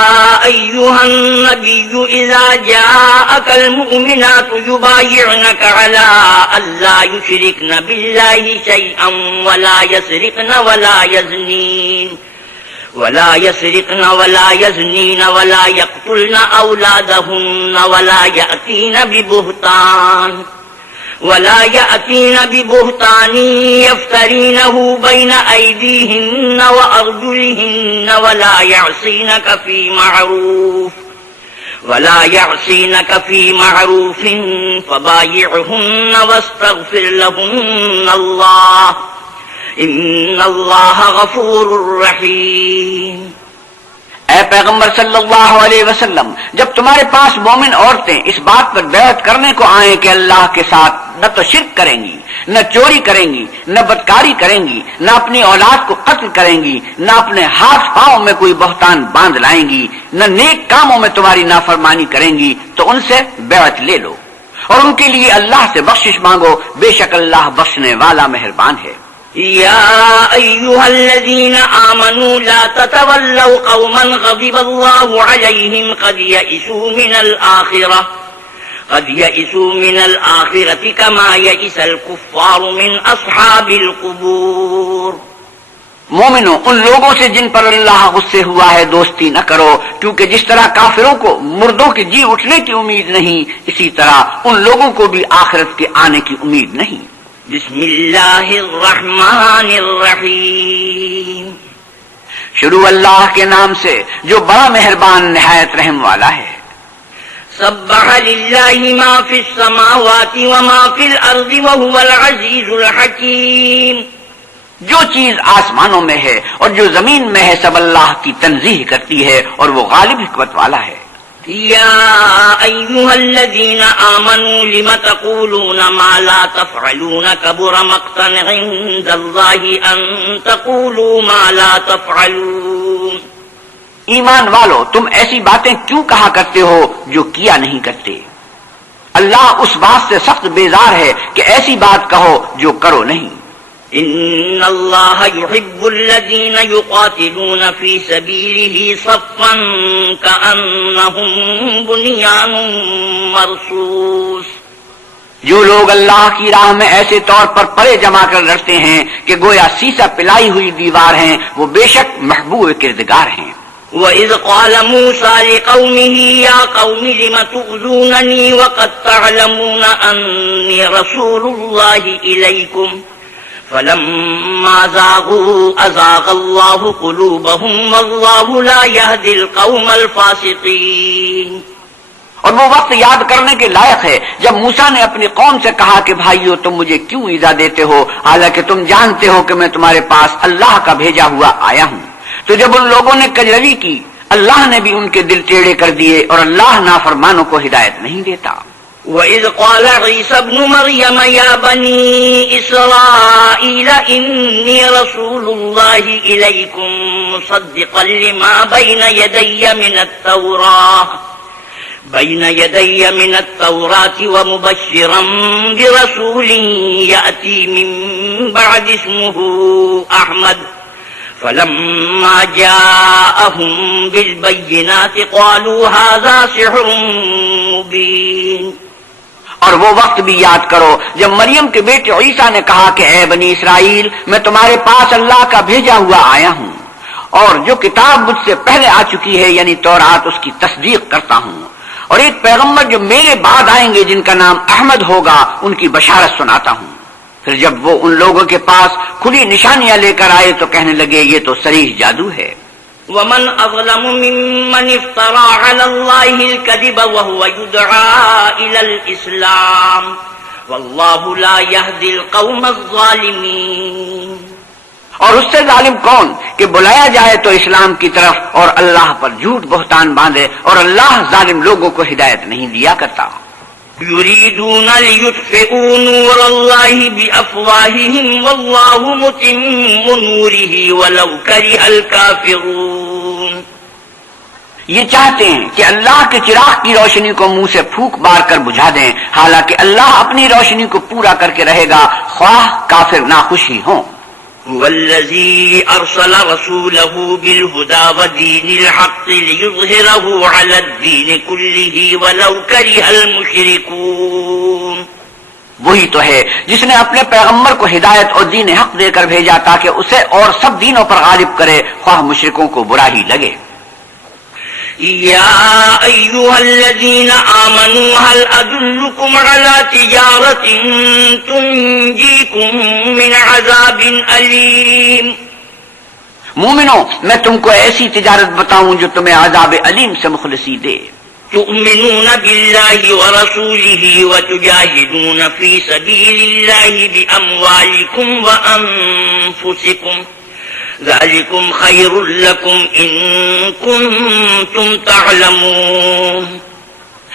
أيها النبي إذا جاءك المؤمنات يبايعنك على ألا يشركن بالله شيئا ولا يسرقن ولا يزنين ولا يقتلن أولادهن ولا يأتين ببهتان يفترينه بين أيديهن وأرجلهن ولا يعصينك في معروف فبايعهن واستغفر لهن الله ان اللہ غفور رحیم۔ اے پیغمبر صلی اللہ علیہ وسلم، جب تمہارے پاس مومن عورتیں اس بات پر بیعت کرنے کو آئیں کہ اللہ کے ساتھ نہ تو شرک کریں گی، نہ چوری کریں گی، نہ بدکاری کریں گی، نہ اپنی اولاد کو قتل کریں گی، نہ اپنے ہاتھ پاؤں میں کوئی بہتان باندھ لائیں گی، نہ نیک کاموں میں تمہاری نافرمانی کریں گی، تو ان سے بیعت لے لو اور ان کے لیے اللہ سے بخشش مانگو، بے شک اللہ بخشنے والا مہربان ہے۔ يا أيها الذين آمنوا لا تتولوا قوما غضب الله عليهم قد يئسوا من الآخرة كما يئس الكفار من أصحاب القبور۔ مومنوں، ان لوگوں سے جن پر اللہ غصے ہوا ہے دوستی نہ کرو، کیونکہ جس طرح کافروں کو مردوں کے جی اٹھنے کی امید نہیں، اسی طرح ان لوگوں کو بھی آخرت کے آنے کی امید نہیں۔ بسم اللہ الرحمن الرحیم۔ شروع اللہ کے نام سے جو بڑا مہربان نہایت رحم والا ہے۔ سبح للہ ما فی السماوات وما فی الارض وهو العزیز الحکیم۔ جو چیز آسمانوں میں ہے اور جو زمین میں ہے سب اللہ کی تنزیہ کرتی ہے اور وہ غالب حکمت والا ہے۔ يا أيها الذين آمنوا لم تقولون ما لا تفعلون كبر مقتا عند الله أن تقولوا ما لا تفعلون۔ ایمان والو، تم ایسی باتیں کیوں کہا کرتے ہو جو کیا نہیں کرتے؟ اللہ اس بات سے سخت بیزار ہے کہ ایسی بات کہو جو کرو نہیں۔ ان اللہ يحب الذین یقاتلون فی سبیلہ صفا کأنہم بنیان مرصوص، جو لوگ اللہ کی راہ میں ایسے طور پر پرے جما کر لڑتے ہیں کہ گویا سیسا پلائی ہوئی دیوار ہیں، وہ بے شک محبوب کردگار ہیں۔ وَإِذْ قَالَ مُوسَىٰ لِقَوْمِهِ يَا قَوْمِ لِمَ تُؤْذُونَنِي وَقَدْ تَعْلَمُونَ أَنِّي رَسُولُ اللَّهِ إِلَيْكُمْ فَلَمَّا زَاغُوا أَزَاغَ اللَّهُ قُلُوبَهُمْ وَاللَّهُ لَا يَهْدِي الْقَوْمَ الْفَاسِقِينَ۔ اور وہ وقت یاد کرنے کے لائق ہے جب موسیٰ نے اپنی قوم سے کہا کہ بھائیو تم مجھے کیوں ایذا دیتے ہو حالانکہ تم جانتے ہو کہ میں تمہارے پاس اللہ کا بھیجا ہوا آیا ہوں۔ تو جب ان لوگوں نے کجروی کی، اللہ نے بھی ان کے دل ٹیڑھے کر دیے اور اللہ نافرمانوں کو ہدایت نہیں دیتا۔ وَإِذْ قَالَ عِيسَى ابْنُ مَرْيَمَ يَا بَنِي إِسْرَائِيلَ إِنِّي رَسُولُ اللَّهِ إِلَيْكُمْ مُصَدِّقًا لِمَا بين يدي من التوراة ومبشرا برسول يأتي من بعد اسمه أحمد فلما جاءهم بالبينات قالوا هذا سحر مبين۔ اور وہ وقت بھی یاد کرو جب مریم کے بیٹے عیسیٰ نے کہا کہ اے بنی اسرائیل میں تمہارے پاس اللہ کا بھیجا ہوا آیا ہوں اور جو کتاب مجھ سے پہلے آ چکی ہے یعنی تورات اس کی تصدیق کرتا ہوں، اور ایک پیغمبر جو میرے بعد آئیں گے جن کا نام احمد ہوگا ان کی بشارت سناتا ہوں۔ پھر جب وہ ان لوگوں کے پاس کھلی نشانیاں لے کر آئے تو کہنے لگے یہ تو صریح جادو ہے۔ ومن اظلم ممن افترى على الله الكذب وهو يدعى الى الاسلام والله لا يهدي القوم الظالمين۔ اور اس سے ظالم کون کہ بلایا جائے تو اسلام کی طرف اور اللہ پر جھوٹ بہتان باندھے، اور اللہ ظالم لوگوں کو ہدایت نہیں دیا کرتا۔ يريدون ليطفئوا نور الله بأفواههم والله متم نوره ولو كره الكافرون۔ یہ چاہتے ہیں کہ اللہ کے چراغ کی روشنی کو منہ سے پھونک مار کر بجھا دیں، حالانکہ اللہ اپنی روشنی کو پورا کر کے رہے گا خواہ کافر ناخوش ہی ہوں۔ والذي أرسل رسوله بالهدى ودين الحق ليظهره على الدين كله ولو كره المشركون۔ وہی تو ہے جس نے اپنے پیغمبر کو ہدایت اور دین حق دے کر بھیجا تاکہ اسے اور سب دینوں پر غالب کرے خواہ مشرکوں کو برا ہی لگے۔ يا أيها الذين آمنوا هل أدلكم على تجارة تنجيكم من عذاب أليم۔ مومنو میں تم کو ایسی تجارت بتاؤں جو تمہیں عذاب علیم سے مخلصی دے۔ تؤمنون بالله ورسوله وتجاهدون في سبيل الله بأموالكم وأنفسكم ذلكم خير لكم إن كنتم تعلمون۔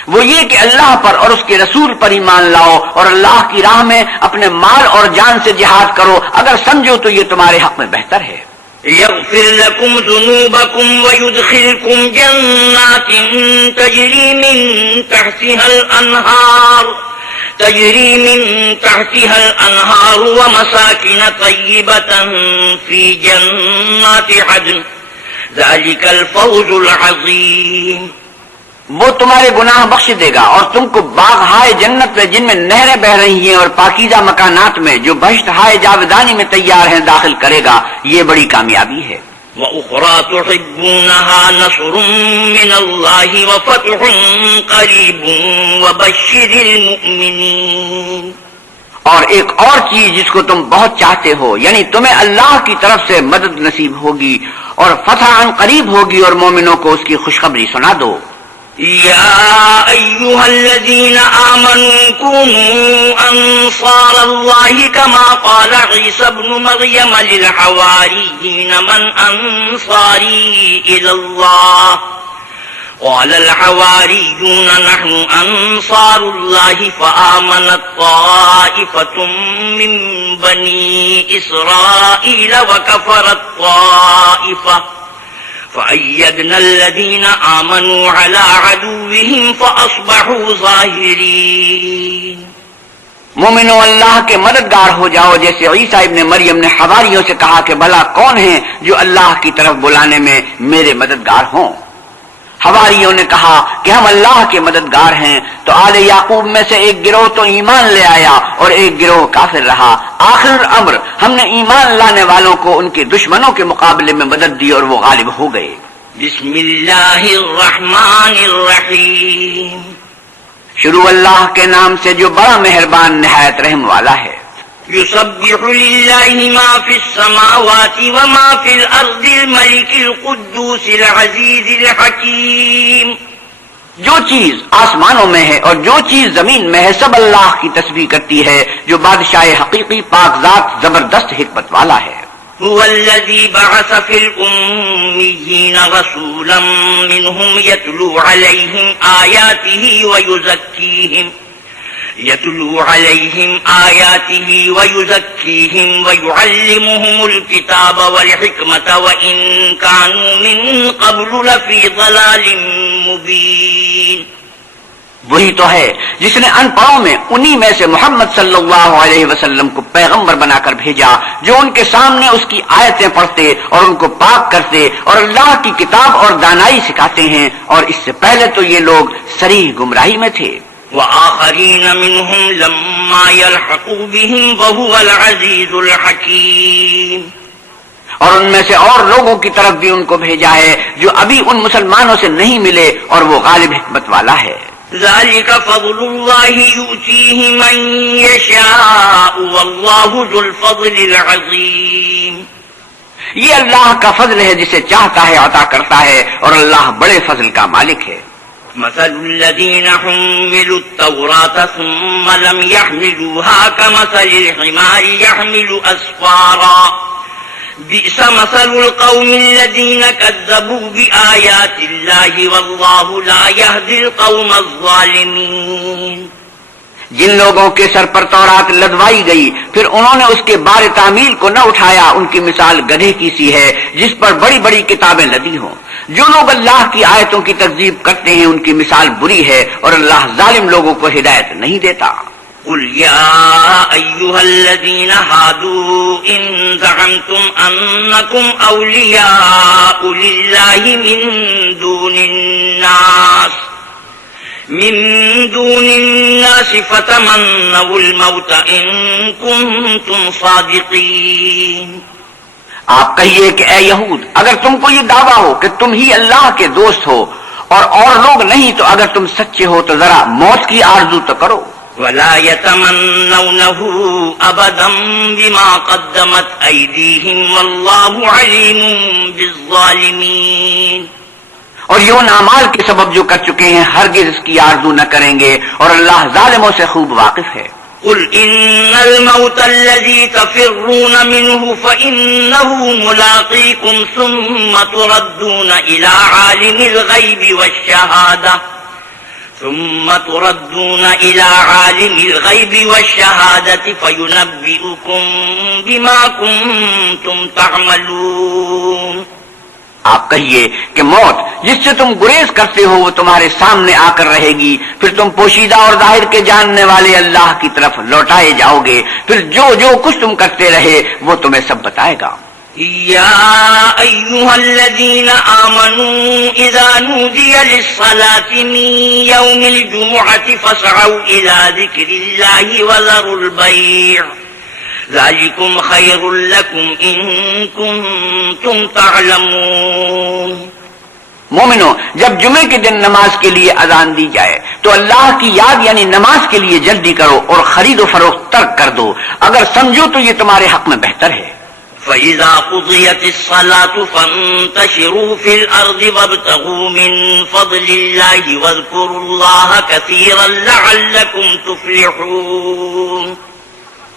وہ یہ کہ اللہ پر اور اس کے رسول پر ایمان لاؤ اور اللہ کی راہ میں اپنے مال اور جان سے جہاد کرو، اگر سمجھو تو یہ تمہارے حق میں بہتر ہے۔ يغفر لكم ذنوبكم ويدخلكم جنات تجري من تحتها الأنهار ومساكن طيبة في جنات عدن ذلك الفوز العظيم۔ وہ تمہارے گناہ بخش دے گا اور تم کو باغ ہائے جنت میں جن میں نہریں بہ رہی ہیں اور پاکیزہ مکانات میں جو بہشت ہائے جاودانی میں تیار ہیں داخل کرے گا، یہ بڑی کامیابی ہے۔ وَأُخْرَى تُحِبُّونَهَا نَصْرٌ مِّنَ اللَّهِ وَفَتْحٌ قَرِيبٌ وَبَشِّرِ الْمُؤْمِنِينَ۔ اور ایک اور چیز جس کو تم بہت چاہتے ہو یعنی تمہیں اللہ کی طرف سے مدد نصیب ہوگی اور فتح عن قریب ہوگی، اور مومنوں کو اس کی خوشخبری سنا دو۔ يا أيها الذين آمنوا كونوا أنصار الله كما قال عيسى ابن مريم للحواريين من أنصاري إلى الله قال الحواريون نحن أنصار الله فآمنت طائفة من بني إسرائيل وكفرت طائفة فأيدنا الذين آمنوا على عدوهم فأصبحوا ظاهرين. مومنو اللہ کے مددگار ہو جاؤ، جیسے عیسیٰ ابن مریم نے حواریوں سے کہا کہ بھلا کون ہیں جو اللہ کی طرف بلانے میں میرے مددگار ہوں. حواریوں نے کہا کہ ہم اللہ کے مددگار ہیں. تو آل یعقوب میں سے ایک گروہ تو ایمان لے آیا اور ایک گروہ کافر رہا. آخر الامر ہم نے ایمان لانے والوں کو ان کے دشمنوں کے مقابلے میں مدد دی اور وہ غالب ہو گئے. بسم اللہ الرحمن الرحیم. شروع اللہ کے نام سے جو بڑا مہربان نہایت رحم والا ہے. يسبح لله ما في السماوات وما في الأرض الملك القدوس العزيز الحكيم. جو چیز آسمانوں میں ہے اور جو چیز زمین میں ہے سب اللہ کی تسبیح کرتی ہے، جو بادشاہ حقیقی پاک ذات زبردست حکمت والا ہے. هو الذي بعث في الأميين رسولا منهم يتلو عليهم آياته ويزكيهم ويعلمهم الكتاب والحكمة وإن كانوا من قبل لفي ضلال مبين. وہی تو ہے جس نے ان پڑھوں میں انہی میں سے محمد صلی اللہ علیہ وسلم کو پیغمبر بنا کر بھیجا، جو ان کے سامنے اس کی آیتیں پڑھتے اور ان کو پاک کرتے اور اللہ کی کتاب اور دانائی سکھاتے ہیں، اور اس سے پہلے تو یہ لوگ صریح گمراہی میں تھے. وآخرين منهم لما يلحقوا بهم وهو العزيز الحكيم. اور ان میں سے اور لوگوں کی طرف بھی ان کو بھیجا ہے جو ابھی ان مسلمانوں سے نہیں ملے، اور وہ غالب حکمت والا ہے. ذلك فضل الله يؤتيه من يشاء والله ذو الفضل العظيم. یہ اللہ کا فضل ہے، جسے چاہتا ہے عطا کرتا ہے، اور اللہ بڑے فضل کا مالک ہے. مثل الذين حملوا التوراة ثم لم يحملوها كمثل الحمار يحمل أسفارا بئس مثل القوم الذين كذبوا بآيات الله والله لا يهدي القوم الظالمين. جن لوگوں کے سر پر تورات لدوائی گئی پھر انہوں نے اس کے بار تعمیل کو نہ اٹھایا، ان کی مثال گدھے کی سی ہے جس پر بڑی بڑی کتابیں لدی ہوں. جو لوگ اللہ کی آیتوں کی تکذیب کرتے ہیں ان کی مثال بری ہے، اور اللہ ظالم لوگوں کو ہدایت نہیں دیتا. قل يا أيها الذين هادوا إن زعمتم أنكم أولياء لله من دون الناس فتمنوا الموت إن كنتم صادقين. آپ کہیے کہ اے یہود، اگر تم کو یہ دعویٰ ہو کہ تم ہی اللہ کے دوست ہو اور لوگ نہیں، تو اگر تم سچے ہو تو ذرا موت کی آرزو تو کرو. ولا يتمنونه أبدا بما قدمت أيديهم والله عليم بالظالمين. اور یہ ان اعمال کے سبب جو کر چکے ہیں ہرگز اس کی آرزو نہ کریں گے، اور اللہ ظالموں سے خوب واقف ہے. قل إن الموت الذي تفرون منه فإنه ملاقيكم ثم تردون إلى عالم الغيب والشهادة فينبئكم بما كنتم تعملون. آپ کہیے کہ موت جس سے تم گریز کرتے ہو وہ تمہارے سامنے آ کر رہے گی، پھر تم پوشیدہ اور ظاہر کے جاننے والے اللہ کی طرف لوٹائے جاؤ گے، پھر جو کچھ تم کرتے رہے وہ تمہیں سب بتائے گا. يا أيها الذين آمنوا إذا نودي للصلاة من يوم الجمعة فاسعوا إلى ذكر الله وذروا البيع ذلكم خير لكم إن كنتم تعلمون. مومنو، جب جمعے کے دن نماز کے لیے اذان دی جائے تو اللہ کی یاد یعنی نماز کے لیے جلدی کرو اور خرید و فروخت ترک کر دو، اگر سمجھو تو یہ تمہارے حق میں بہتر ہے. فَإِذَا قُضِيَتِ الصَّلَاةُ فَانتَشِرُوا فِي الْأَرْضِ وَابْتَغُوا مِن فَضْلِ اللَّهِ وَاذْكُرُوا اللَّهَ كَثِيرًا لَّعَلَّكُمْ تُفْلِحُونَ.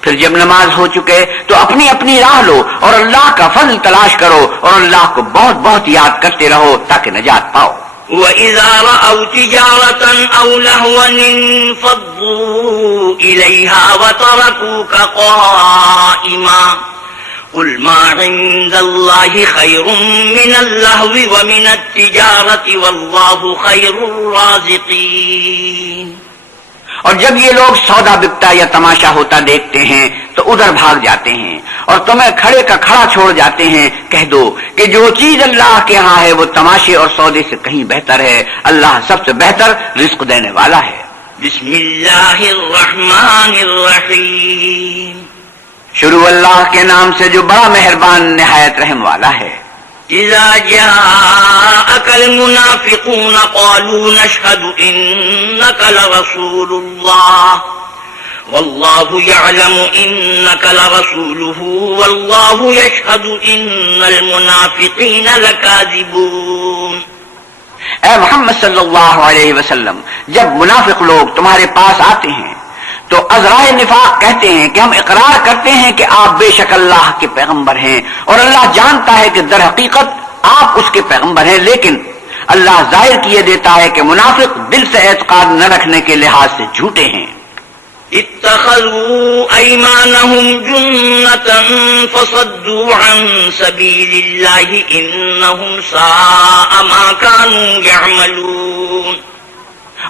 پھر جب نماز ہو چکے تو اپنی اپنی راہ لو اور اللہ کا فضل تلاش کرو اور اللہ کو بہت بہت یاد کرتے رہو تاکہ نجات پاؤ. وَإِذَا رَأَوْا تِجَارَةً أَوْ لَهْوًا انفَضُّوا إِلَيْهَا وَتَرَكُوكَ قَائِمًا قل ما عند الله خير من اللهو ومن التجارة والله خير الرازقين۔ اور جب یہ لوگ سودا بکتا یا تماشا ہوتا دیکھتے ہیں تو ادھر بھاگ جاتے ہیں اور تمہیں کھڑے کا کھڑا چھوڑ جاتے ہیں۔ کہہ دو کہ جو چیز اللہ کے ہاں ہے وہ تماشے اور سودے سے کہیں بہتر ہے، اللہ سب سے بہتر رزق دینے والا ہے۔ بسم اللہ الرحمن الرحیم۔ شروع اللہ کے نام سے جو بڑا مہربان نہایت رحم والا ہے۔ اذا جاءك المنافقون قالوا نشهد انك لرسول الله والله يعلم انك لرسوله والله يشهد ان المنافقين لكاذبون۔ اے محمد صلی اللہ علیہ وسلم، جب منافق لوگ تمہارے پاس آتے ہیں تو عذرائے نفاق کہتے ہیں کہ ہم اقرار کرتے ہیں کہ آپ بے شک اللہ کے پیغمبر ہیں، اور اللہ جانتا ہے کہ در حقیقت آپ اس کے پیغمبر ہیں، لیکن اللہ ظاہر کیے دیتا ہے کہ منافق دل سے اعتقاد نہ رکھنے کے لحاظ سے جھوٹے ہیں۔ اتخذوا ایمانهم جنة فصدوا عن سبیل اللہ انہم ساء ما كانوا يعملون۔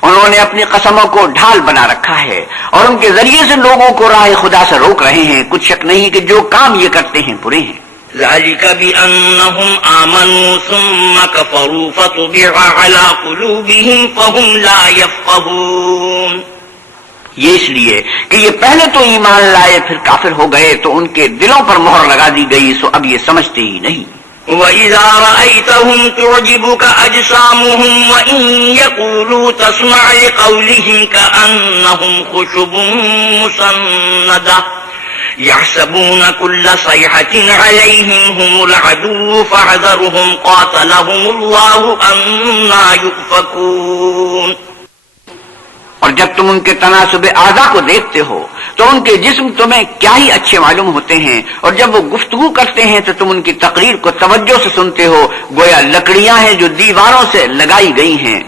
انہوں نے اپنی قسموں کو ڈھال بنا رکھا ہے اور ان کے ذریعے سے لوگوں کو راہ خدا سے روک رہے ہیں، کچھ شک نہیں کہ جو کام یہ کرتے ہیں برے ہیں۔ ذلك بأنهم آمنوا ثم كفروا فطبع على قلوبهم فهم لا يفقهون۔ یہ اس لیے کہ یہ پہلے تو ایمان لائے پھر کافر ہو گئے تو ان کے دلوں پر مہر لگا دی گئی، سو اب یہ سمجھتے ہی نہیں۔ وَإِذَا رَأَيْتَهُمْ تُعْجِبُكَ أَجْسَامُهُمْ وَإِنْ يَقُولُوا تَسْمَعْ لِقَوْلِهِمْ كَأَنَّهُمْ خُشُبٌ مُّسَنَّدَةٌ يَحْسَبُونَ كُلَّ صَيْحَةٍ عَلَيْهِمْ هُمُ الْعَدُوُّ فَاحْذَرْهُمْ قَاتَلَهُمُ اللَّهُ أَنَّىٰ يُؤْفَكُونَ۔ اور جب تم ان کے تناسب اعضاء کو دیکھتے ہو تو ان کے جسم تمہیں کیا ہی اچھے معلوم ہوتے ہیں، اور جب وہ گفتگو کرتے ہیں تو تم ان کی تقریر کو توجہ سے سنتے ہو، گویا لکڑیاں ہیں جو دیواروں سے لگائی گئی ہیں۔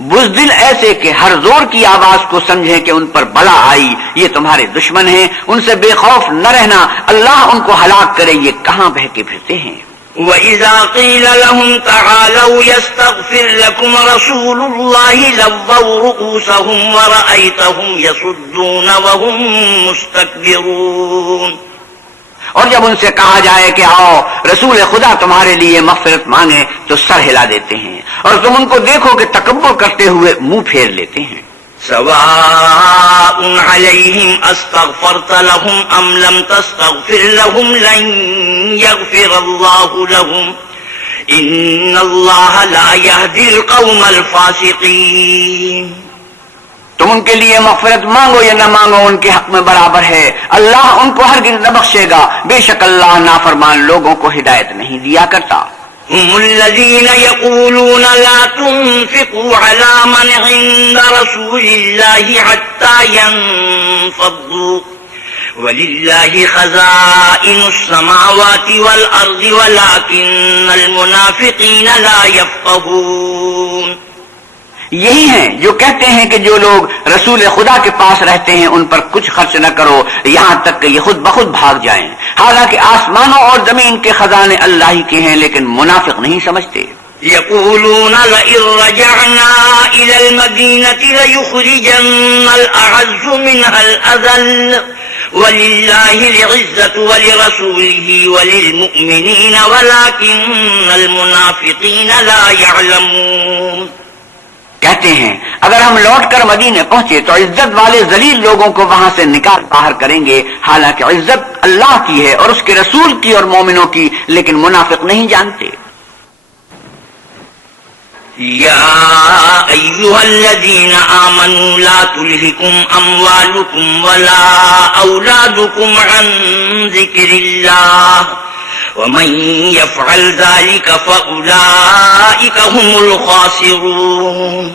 بزدل ایسے کہ ہر زور کی آواز کو سمجھیں کہ ان پر بلا آئی، یہ تمہارے دشمن ہیں، ان سے بے خوف نہ رہنا، اللہ ان کو ہلاک کرے، یہ کہاں بہکے پھرتے ہیں۔ وَإِذَا قِيلَ لَهُمْ تَعَالَوْا يَسْتَغْفِرْ لَكُمْ رَسُولُ اللَّهِ لَوَّوْا رُءُوسَهُمْ وَرَأَيْتَهُمْ يَصُدُّونَ وَهُمْ مُسْتَكْبِرُونَ۔ اور جب ان سے کہا جائے کہ آؤ رسول خدا تمہارے لیے مغفرت مانگے تو سر ہلا دیتے ہیں، اور تم ان کو دیکھو کہ تکبر کرتے ہوئے منہ پھیر لیتے ہیں۔ سواء عليهم استغفرت لهم ام لم تستغفر لهم لن يغفر الله لهم ان الله لا يهدي القوم الفاسقين۔ تم ان کے لیے مغفرت مانگو یا نہ مانگو ان کے حق میں برابر ہے، اللہ ان کو ہرگز نہ بخشے گا، بے شک اللہ نافرمان لوگوں کو ہدایت نہیں دیا کرتا۔ هم الذين يقولون لا تنفقوا على من عند رسول الله حتى ينفضوا ولله خزائن السماوات والأرض ولكن المنافقين لا يفقهون۔ یہی ہیں جو کہتے ہیں کہ جو لوگ رسول خدا کے پاس رہتے ہیں ان پر کچھ خرچ نہ کرو یہاں تک کہ یہ خود بخود بھاگ جائیں، حالانکہ آسمانوں اور زمین کے خزانے اللہ ہی کے ہیں، لیکن منافق نہیں سمجھتے۔ يقولون لئن رجعنا إلى المدينة ليخرجن الأعز منها الأذل ولله العزة ولرسوله وللمؤمنين ولكن المنافقين لا يعلمون۔ کہتے ہیں اگر ہم لوٹ کر مدینے پہنچے تو عزت والے ذلیل لوگوں کو وہاں سے نکال باہر کریں گے، حالانکہ عزت اللہ کی ہے اور اس کے رسول کی اور مومنوں کی، لیکن منافق نہیں جانتے۔ یا ایھا الذین آمنوا لا تلہکم اموالکم ولا اولادکم عن ذکر اللہ ومن يفعل ذلك فأولئك هم الخاسرون۔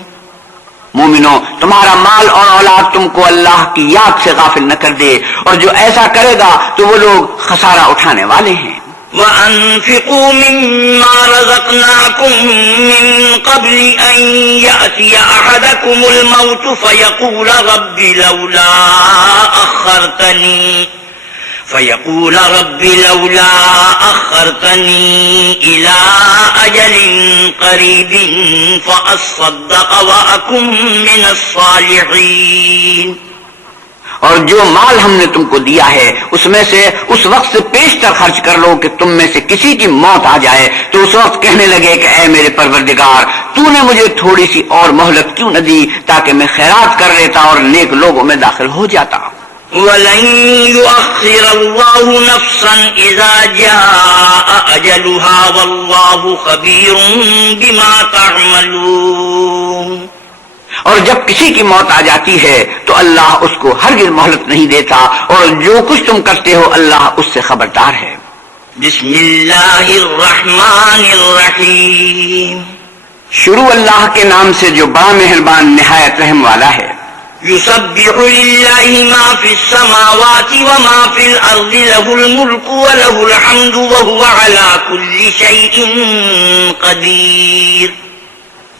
مومنو، تمہارا مال اور اولاد تم کو اللہ کی یاد سے غافل نہ کر دے، اور جو ایسا کرے گا تو وہ لوگ خسارہ اٹھانے والے ہیں۔ وَأَنفِقُوا مِمَّا رَزَقْنَاكُم مِّن قَبْلِ أَن يَأْتِيَ أَحَدَكُمُ الْمَوْتُ فَيَقُولَ رَبِّ لَوْلَا أَخَّرْتَنِي فيقول رب لولا أخرتني إلى أجل قريب فأصدق وأكن من الصالحين. اور جو مال ہم نے تم کو دیا ہے اس میں سے اس وقت سے پیشتر خرچ کر لو کہ تم میں سے کسی کی موت آ جائے تو اس وقت کہنے لگے کہ اے میرے پروردگار تو نے مجھے تھوڑی سی اور مہلت کیوں نہ دی تاکہ میں خیرات کر لیتا اور نیک لوگوں میں داخل ہو جاتا. وَلَن يُؤَخِّرَ اللَّهُ نَفْسًا إِذَا جَاءَ أَجَلُهَا وَاللَّهُ خَبِيرٌ بِمَا تَعْمَلُونَ. اور جب کسی کی موت آ جاتی ہے تو اللہ اس کو ہرگز مہلت نہیں دیتا اور جو کچھ تم کرتے ہو اللہ اس سے خبردار ہے. بسم اللہ الرحمن الرحیم. شروع اللہ کے نام سے جو بڑا مہربان نہایت رحم والا ہے. يسبح لله ما في السماوات وما في الأرض له الملك وله الحمد وهو على كل شيء قدير.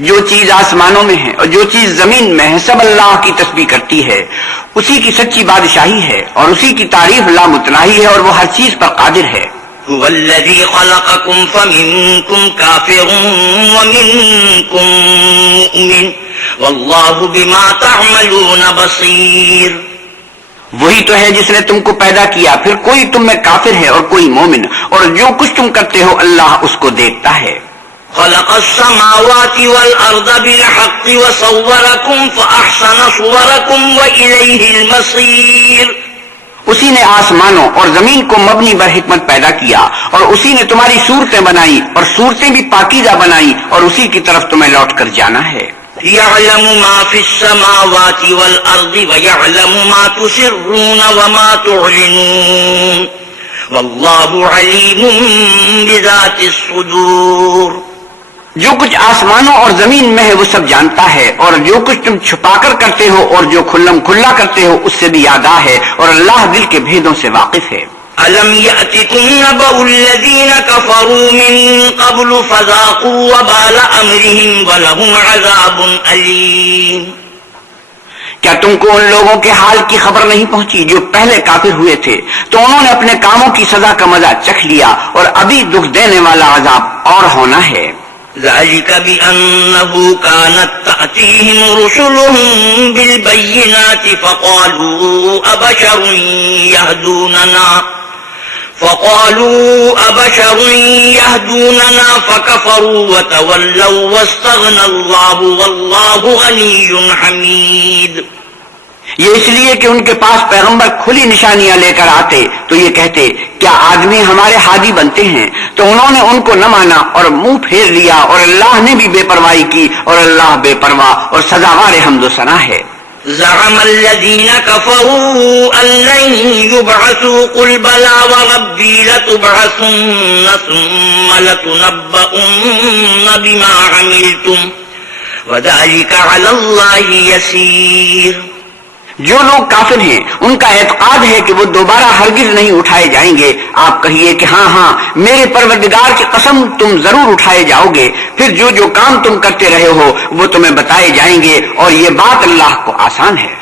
جو چیز آسمانوں میں ہے اور جو چیز زمین میں ہے سب اللہ کی تسبیح کرتی ہے. اسی کی سچی بادشاہی ہے اور اسی کی تعریف لامتناہی ہے اور وہ ہر چیز پر قادر ہے. هو الذي خلقكم فمنكم كافر ومنكم مؤمن والله بما تعملون بصير. وہی تو ہے جس نے تم کو پیدا کیا پھر کوئی تم میں کافر ہے اور کوئی مومن اور جو کچھ تم کرتے ہو اللہ اس کو دیکھتا ہے. خلق السماوات والأرض بالحق وصوركم فأحسن صوركم وإليه المصير. اسی نے آسمانوں اور زمین کو مبنی بر حکمت پیدا کیا اور اسی نے تمہاری صورتیں بنائی اور صورتیں بھی پاکیزہ بنائی اور اسی کی طرف تمہیں لوٹ کر جانا ہے. يعلم ما في السماوات والأرض ويعلم ما تسرون وما تعلنون والله عليم بذات الصدور. جو کچھ آسمانوں اور زمین میں ہے وہ سب جانتا ہے اور جو کچھ تم چھپا کر کرتے ہو اور جو کھلم کھلا کرتے ہو اس سے بھی آگاہ ہے اور اللہ دل کے بھیدوں سے واقف ہے. أَلَمْ يَأْتِكُمْ نَبَأُ الَّذِينَ كَفَرُوا مِن قَبْلُ فَذَاقُوا وَبَالَ أَمْرِهِمْ وَلَهُمْ عَذَابٌ أَلِيمٌ. کیا تم کو ان لوگوں کے حال کی خبر نہیں پہنچی جو پہلے کافر ہوئے تھے تو انہوں نے اپنے کاموں کی سزا کا مزہ چکھ لیا اور ابھی دکھ دینے والا عذاب اور ہونا ہے. ذلك بأنه كانت تأتيهم رسلهم بالبينات فقالوا أبشر يهدوننا فكفروا وتولوا واستغنى الله والله غني حميد. یہ اس لیے کہ ان کے پاس پیغمبر کھلی نشانیاں لے کر آتے تو یہ کہتے کیا آدمی ہمارے ہادی بنتے ہیں تو انہوں نے ان کو نہ مانا اور منہ پھیر لیا اور اللہ نے بھی بے پرواہی کی اور اللہ بے پرواہ اور سزاوار حمد و ثنا ہے. زعم الذين كفروا أن لن يبعثوا قل بلى وربي لتبعثن ثم لتنبؤن بما عملتم وذلك على الله يسير. جو لوگ کافر ہیں ان کا اعتقاد ہے کہ وہ دوبارہ ہرگز نہیں اٹھائے جائیں گے. آپ کہیے کہ ہاں ہاں میرے پروردگار کی قسم تم ضرور اٹھائے جاؤ گے پھر جو جو کام تم کرتے رہے ہو وہ تمہیں بتائے جائیں گے اور یہ بات اللہ کو آسان ہے.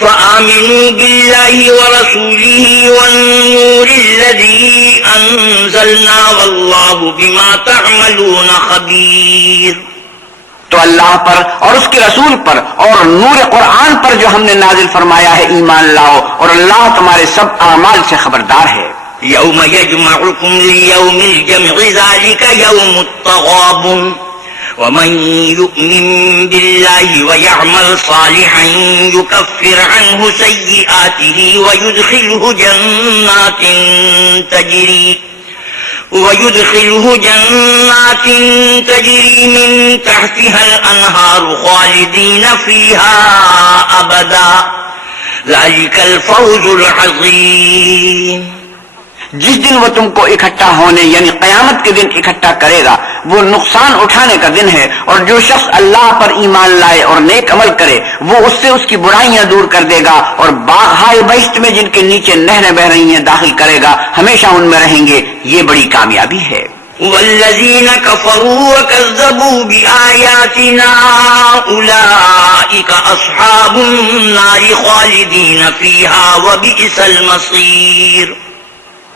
فآمنوا بالله ورسوله والنور الذي أنزلنا والله بما تعملون خبير. تو اللہ پر اور اس کے رسول پر اور نور قرآن پر جو ہم نے نازل فرمایا ہے ایمان لاؤ اور اللہ تمہارے سب اعمال سے خبردار ہے. یوم یجمعکم لیوم الجمع ذلك یوم التغابن ومن يؤمن بالله ويعمل صالحا يكفر عنه سيئاته ويدخله جنات تجري من تحتها الأنهار خالدين فيها أبدا ذلك الفوز العظيم. جس دن وہ تم کو اکٹھا ہونے یعنی قیامت کے دن اکٹھا کرے گا وہ نقصان اٹھانے کا دن ہے اور جو شخص اللہ پر ایمان لائے اور نیک عمل کرے وہ اس سے اس کی برائیاں دور کر دے گا اور باغ بہشت میں جن کے نیچے نہریں بہ رہی ہیں داخل کرے گا ہمیشہ ان میں رہیں گے. یہ بڑی کامیابی ہے. والذین کفروا وکذبوا بآیاتنا اولئک اصحاب النار خالدین فیہا وبئس المصیر.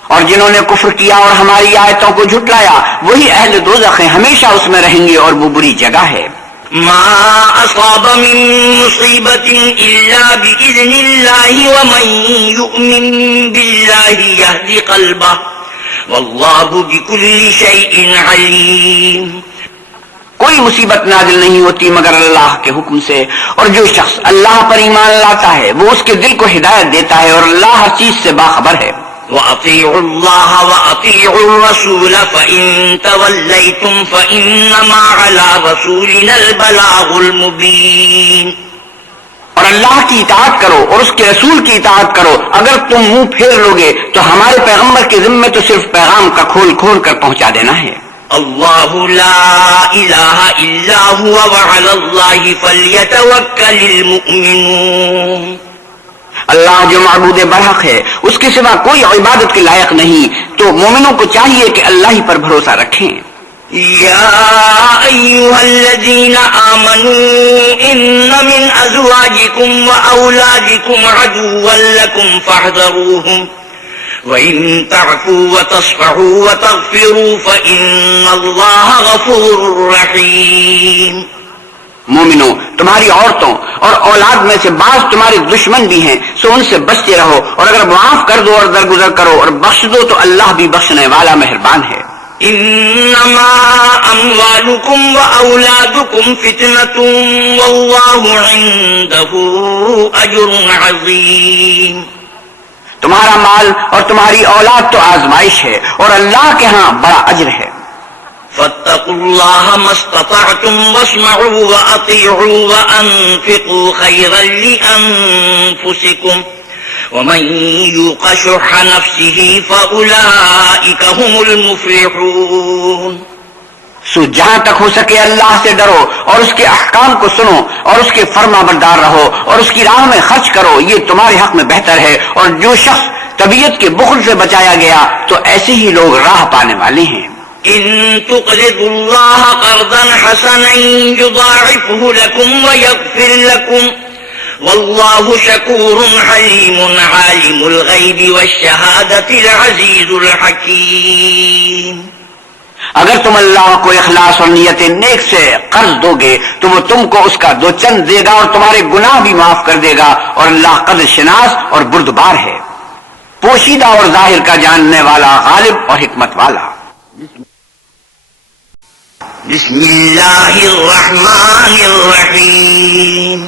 اور جنہوں نے کفر کیا اور ہماری آیتوں کو جھٹلایا وہی اہل دوزخ ہیں، ہمیشہ اس میں رہیں گے اور وہ بری جگہ ہے۔ ما أصاب من مصيبة إلا بإذن الله ومن يؤمن بالله يهدي قلبه والله بكل شيء عليم۔ کوئی مصیبت نازل نہیں ہوتی مگر اللہ کے حکم سے، اور جو شخص اللہ پر ایمان لاتا ہے وہ اس کے دل کو ہدایت دیتا ہے اور اللہ ہر چیز سے باخبر ہے۔ وَأَطِيعُوا اللَّهَ وَأَطِيعُوا الرَّسُولَ فَإِن تَوَلَّيْتُمْ فَإِنَّمَا عَلَى رَسُولِنَا الْبَلَاغُ الْمُبِينُ۔ اور اللہ کی اطاعت کرو اور اس کے رسول کی اطاعت کرو، اگر تم منہ پھیر لوگے تو ہمارے پیغمبر کے ذمے تو صرف پیغام کا کھول کھول کر پہنچا دینا ہے۔ اللہ لا الہ الا هو وعلی اللہ فلیتوکل المؤمنون۔ اللہ جو معبود برحق ہے اس کے سوا کوئی عبادت کے لائق نہیں، تو مومنوں کو چاہیے کہ اللہ ہی پر بھروسہ رکھیں۔ یا ایھا الذین آمنوا ان من ازواجکم واولادکم عدوا لکم فاحذروہم وَإِن تَعْفُوا وَتَصْفَحُوا وَتَغْفِرُوا فَإِنَّ اللَّهَ غَفُورٌ رَحِيمٌ۔ مومنو، تمہاری عورتوں اور اولاد میں سے بعض تمہارے دشمن بھی ہیں، سو ان سے بچتے رہو، اور اگر معاف کر دو اور درگزر کرو اور بخش دو تو اللہ بھی بخشنے والا مہربان ہے۔ انما اموالکم واولادکم فتنۃ واللہ عنده اجر عظیم۔ تمہارا مال اور تمہاری اولاد تو آزمائش ہے اور اللہ کے ہاں بڑا اجر ہے۔ فاتقوا اللہ ما استطعتم واسمعوا واطیعوا وانفقوا خیرا لانفسکم ومن یوق شح نفسه فاولئک هم المفلحون۔ سو جہاں تک ہو سکے اللہ سے ڈرو اور اس کے احکام کو سنو اور اس کے فرما بردار رہو اور اس کی راہ میں خرچ کرو، یہ تمہارے حق میں بہتر ہے۔ اور جو شخص طبیعت کے بخل سے بچایا گیا تو ایسے ہی لوگ راہ پانے والے ہیں۔ ان تقرضوا اللہ قرضا حسنا یضاعفه لكم ویغفر لكم واللہ شکور حلیم عالم الغیب والشہادۃ العزیز الحکیم۔ اگر تم اللہ کو اخلاص اور نیت نیک سے قرض دو گے تو وہ تم کو اس کا دو چند دے گا اور تمہارے گناہ بھی معاف کر دے گا، اور اللہ قدر شناس اور بردبار ہے، پوشیدہ اور ظاہر کا جاننے والا، غالب اور حکمت والا۔ بسم اللہ الرحمن الرحیم۔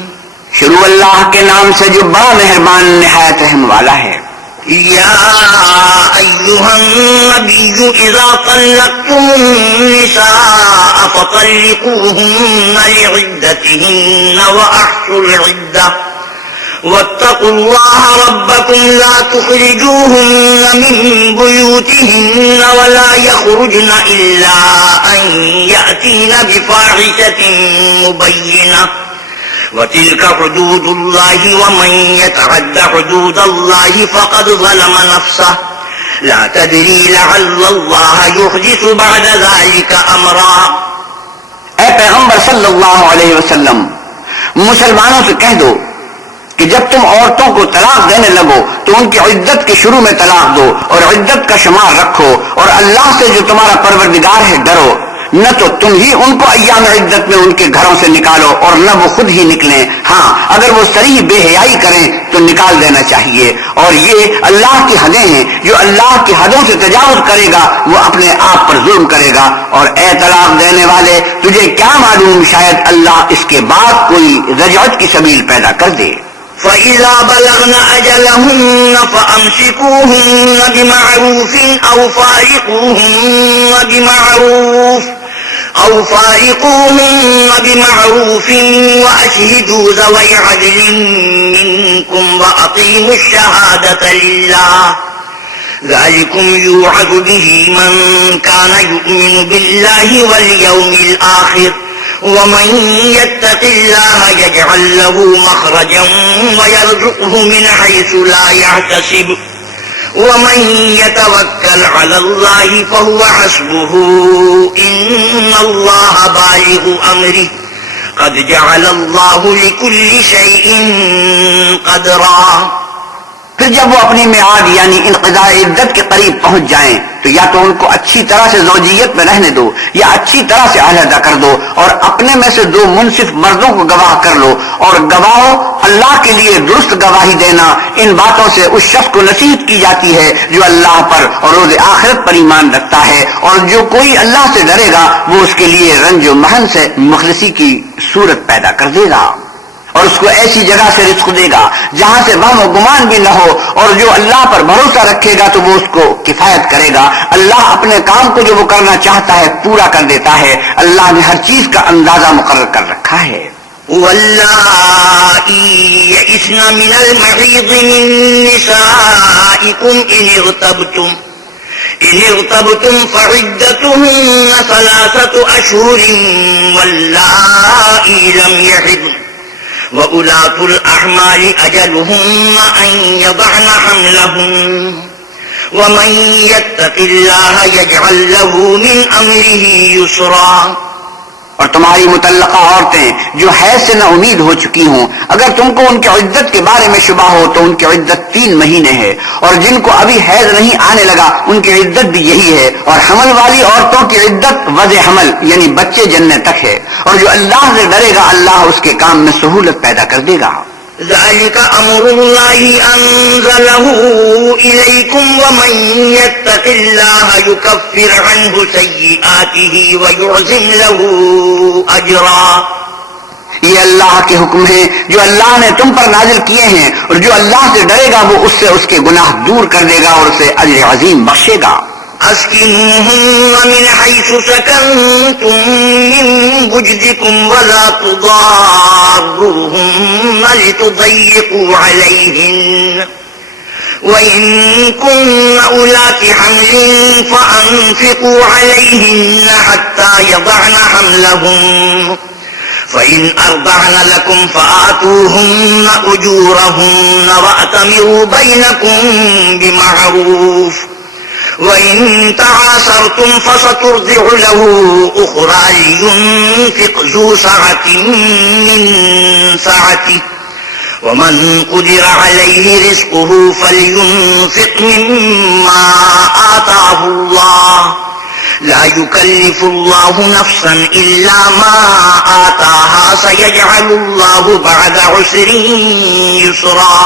شروع اللہ کے نام سے جو بڑا مہربان نہایت رحم والا ہے۔ یا ایھا النبی اذا طلقتم النساء فطلقوهن لعدتهن واحصوا العدة واتقوا الله ربكم لا تخرجوهن من بيوتهن ولا يخرجن إلا أن يأتين بفاحشة مبينة وتلك حدود الله ومن يتعد حدود الله فقد ظلم نفسه لا تدري لعل الله يحدث بعد ذلك امرا۔ اے پیغمبر صلی اللہ علیہ وسلم، مسلمانوں سے کہہ دو کہ جب تم عورتوں کو طلاق دینے لگو تو ان کی عدت کے شروع میں طلاق دو اور عدت کا شمار رکھو، اور اللہ سے جو تمہارا پروردگار ہے ڈرو، نہ تو تم ہی ان کو ایام عدت میں ان کے گھروں سے نکالو اور نہ وہ خود ہی نکلیں، ہاں اگر وہ صریح بے حیائی کریں تو نکال دینا چاہیے، اور یہ اللہ کی حدیں ہیں، جو اللہ کی حدوں سے تجاوز کرے گا وہ اپنے آپ پر ظلم کرے گا۔ اور اے طلاق دینے والے، تجھے کیا معلوم شاید اللہ اس کے بعد کوئی رجعت کی سبیل پیدا کر دے۔ فَإِذَا بَلَغْنَ أَجَلَهُنَّ فَأَمْسِكُوهُنَّ بِمَعْرُوفٍ أَوْ فَارِقُوهُنَّ بِمَعْرُوفٍ وَأَشْهِدُوا ذَوَيْ عَدْلٍ مِّنكُمْ وَأَقِيمُوا الشَّهَادَةَ لِلَّهِ ذَلِكُمْ يُوعَظُ بِهِ مَن كَانَ يُؤْمِنُ بِاللَّهِ وَالْيَوْمِ الْآخِرِ ومن يتق الله يجعل له مخرجا ويرزقه من حيث لا يحتسب ومن يتوكل على الله فهو حسبه إن الله بالغ أمره قد جعل الله لكل شيء قدرا۔ پھر جب وہ اپنی میعاد یعنی انقضاء عدت کے قریب پہنچ جائیں تو یا تو ان کو اچھی طرح سے زوجیت میں رہنے دو یا اچھی طرح سے علیحدہ کر دو، اور اپنے میں سے 2 منصف مردوں کو گواہ کر لو، اور گواہو اللہ کے لیے درست گواہی دینا۔ ان باتوں سے اس شخص کو نصیحت کی جاتی ہے جو اللہ پر اور روز آخرت پر ایمان رکھتا ہے، اور جو کوئی اللہ سے ڈرے گا وہ اس کے لیے رنج و محن سے مخلصی کی صورت پیدا کر دے گا، اور اس کو ایسی جگہ سے رزق دے گا جہاں سے وہم و گمان بھی نہ ہو، اور جو اللہ پر بھروسہ رکھے گا تو وہ اس کو کفایت کرے گا۔ اللہ اپنے کام کو جو وہ کرنا چاہتا ہے پورا کر دیتا ہے، اللہ نے ہر چیز کا اندازہ مقرر کر رکھا ہے۔ واللائي يئسن من المحيض من نسائكم إن ارتبتم فعدتهن 3 أشهر واللائي لم يحضن وأولاة الأحمال أجلهن أن يضعن حملهن ومن يتق الله يجعل له من أمره يسرا۔ اور تمہاری متعلقہ عورتیں جو حیض سے نہ امید ہو چکی ہوں، اگر تم کو ان کی عدت کے بارے میں شبہ ہو تو ان کی عدت 3 مہینے ہے، اور جن کو ابھی حیض نہیں آنے لگا ان کی عدت بھی یہی ہے، اور حمل والی عورتوں کی عدت وضع حمل یعنی بچے جننے تک ہے، اور جو اللہ سے ڈرے گا اللہ اس کے کام میں سہولت پیدا کر دے گا۔ ذلك أمر الله أنزله إليكم ومن يتق الله يكفر عنه سيئاته ويعظم له أجرا۔ یہ اللہ کے حکم ہیں جو اللہ نے تم پر نازل کیے ہیں، اور جو اللہ سے ڈرے گا وہ اس سے اس کے گناہ دور کر دے گا اور اسے اجر عظیم بخشے گا۔ أسكنوهن من حيث سكنتم من وجدكم ولا تضاروهن لتضيقوا عليهن وإن كن أولات حمل فأنفقوا عليهن حتى يضعن حملهن فإن أرضعن لكم فآتوهن أجورهن وأتمروا بينكم بمعروف وَإِن تَعَاسَرْتُمْ فَسَتُرْضِعُ لَهُ أُخْرَى لِيُنْفِقْ ذُو سَعَةٍ مِّن سَعَتِهِ وَمَنْ قُدِرَ عَلَيْهِ رِزْقُهُ فَلْيُنْفِقْ مِمَّا آتَاهُ اللَّهُ لَا يُكَلِّفُ اللَّهُ نَفْسًا إِلَّا مَا آتَاهَا سَيَجْعَلُ اللَّهُ بَعْدَ عُسْرٍ يُسْرًا۔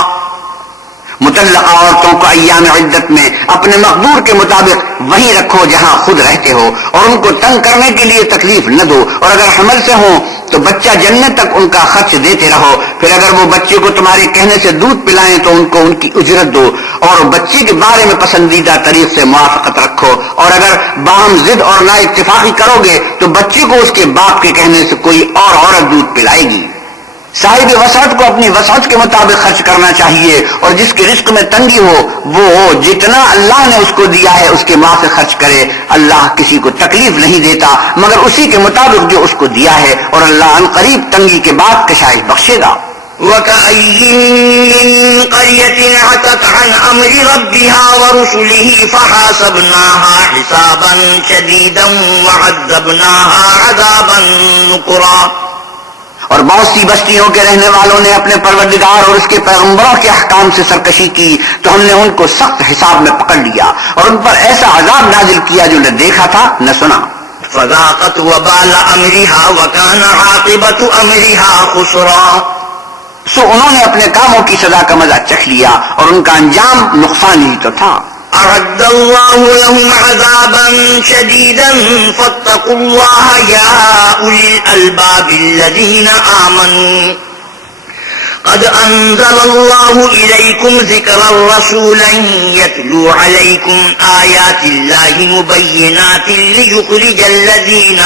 متعلقہ عورتوں کو ایام عدت میں اپنے مقدور کے مطابق وہیں رکھو جہاں خود رہتے ہو، اور ان کو تنگ کرنے کے لیے تکلیف نہ دو، اور اگر حمل سے ہوں تو بچہ جننے تک ان کا خرچ دیتے رہو، پھر اگر وہ بچے کو تمہارے کہنے سے دودھ پلائیں تو ان کو ان کی اجرت دو، اور بچے کے بارے میں پسندیدہ طریق سے موافقت رکھو، اور اگر باہم ضد اور نا اتفاقی کرو گے تو بچے کو اس کے باپ کے کہنے سے کوئی اور عورت دودھ پلائے گی۔ صاحب وسعت کو اپنی وسعت کے مطابق خرچ کرنا چاہیے، اور جس کے رزق میں تنگی ہو وہ جتنا اللہ نے اس کو دیا ہے اس کے موافق خرچ کرے۔ اللہ کسی کو تکلیف نہیں دیتا مگر اسی کے مطابق جو اس کو دیا ہے، اور اللہ عن قریب تنگی کے بعد کشائش بخشے گا۔ وَكَأَيٍّ مِّن قَرْيَةٍ عَتَتْ عَنْ أَمْرِ رَبِّهَا وَرُسُلِهِ فَحَاسَبْنَاهَا حِسَابًا شَدِيدًا وَعَذَّبْنَاهَا عَذَابًا نُكْرًا۔ اور بہت سی بستیوں کے رہنے والوں نے اپنے پروردگار اور اس کے پیغمبروں کے احکام سے سرکشی کی تو ہم نے ان کو سخت حساب میں پکڑ لیا، اور ان پر ایسا عذاب نازل کیا جو نہ دیکھا تھا نہ سنا۔ فذاقت وبال امرها وكان عاقبة امرها خسرا۔ سو انہوں نے اپنے کاموں کی سزا کا مزہ چکھ لیا اور ان کا انجام نقصان ہی تو تھا۔ أعد الله لهم عذابا شديدا فاتقوا الله يا أولي الألباب الذين آمنوا قد أنزل الله إليكم ذكرا رسولا يتلو عليكم آيات الله مبينات ليخرج الذين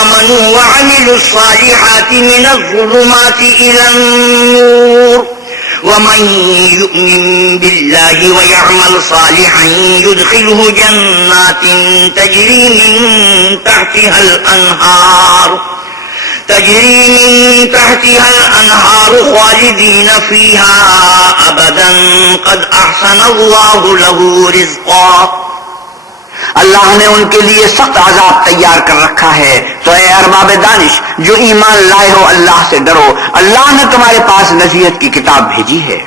آمنوا وعملوا الصالحات من الظلمات إلى النور ومن يؤمن بالله ويعمل صالحا يدخله جنات تجري من تحتها الأنهار خالدين فيها أبدا قد أحسن الله له رزقا۔ اللہ نے ان کے لیے سخت عذاب تیار کر رکھا ہے. تو اے ارباب دانش جو ایمان لائے ہو اللہ سے ڈرو. اللہ نے تمہارے پاس نصیحت کی کتاب بھیجی ہے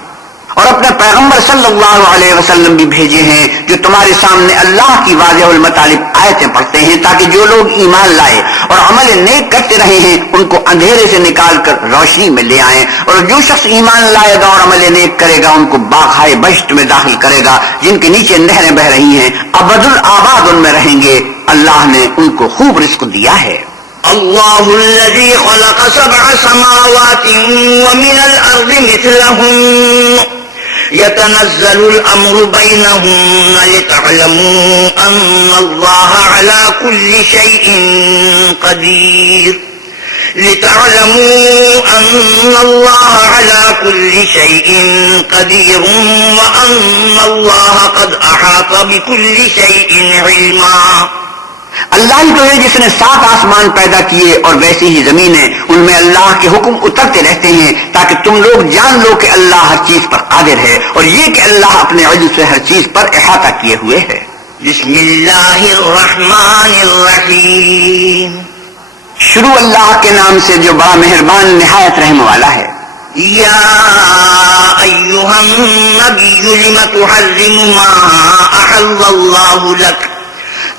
اور اپنے پیغمبر صلی اللہ علیہ وسلم بھی بھیجے ہیں جو تمہارے سامنے اللہ کی واضح المطالب آیتیں پڑھتے ہیں تاکہ جو لوگ ایمان لائے اور عمل نیک کرتے رہے ہیں ان کو اندھیرے سے نکال کر روشنی میں لے آئیں. اور جو شخص ایمان لائے گا اور عمل نیک کرے گا ان کو باغائے بہشت میں داخل کرے گا جن کے نیچے نہریں بہ رہی ہیں. ابد الآباد ان میں رہیں گے. اللہ نے ان کو خوب رزق دیا ہے. اللہ الذی خلق 7 سماوات ومن الارض مثلہن يتنزل الأمر بينهن لتعلموا أن الله على كل شيء قدير وأن الله قد أحاط بكل شيء علما. اللہ ہی تو ہے جس نے 7 آسمان پیدا کیے اور ویسی ہی زمینیں ان میں اللہ کے حکم اترتے رہتے ہیں تاکہ تم لوگ جان لو کہ اللہ ہر چیز پر قادر ہے اور یہ کہ اللہ اپنے علم سے ہر چیز پر احاطہ کیے ہوئے ہے. بسم اللہ الرحمن الرحیم. شروع اللہ کے نام سے جو بڑا مہربان نہایت رحم والا ہے. یا ایھا النبی لم تحرم ما احل اللہ لک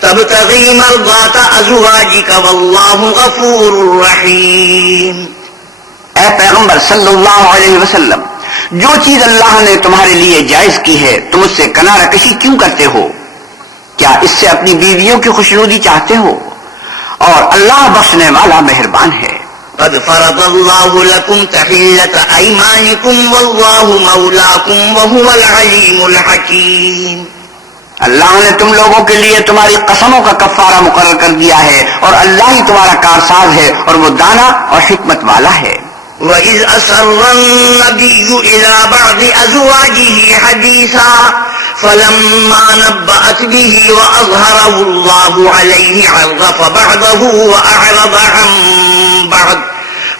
تبتغی مرضات ازواجک واللہ غفور رحیم. اے پیغمبر صلی اللہ علیہ وسلم جو چیز اللہ نے تمہارے لیے جائز کی ہے تم اس سے کنارہ کشی کیوں کرتے ہو؟ کیا اس سے اپنی بیویوں کی خوشنودی چاہتے ہو؟ اور اللہ بخشنے والا مہربان ہے. قد فرض اللہ لکم تحلۃ ایمانکم واللہ مولاکم وہو العلیم الحکیم. اللہ نے تم لوگوں کے لیے تمہاری قسموں کا کفارہ مقرر کر دیا ہے اور اللہ ہی تمہارا کارساز ہے اور وہ دانا اور حکمت والا ہے. وَإِذْ أَسَرَّ النَّبِيُّ إِلَىٰ بَعْضِ أَزْوَاجِهِ حَدِيثًا فَلَمَّا نَبَّأَتْ بِهِ وَأَظْهَرَهُ اللَّهُ عَلَيْهِ عَرَّفَ بَعْضَهُ وَأَعْرَضَ عَن بَعْضٍ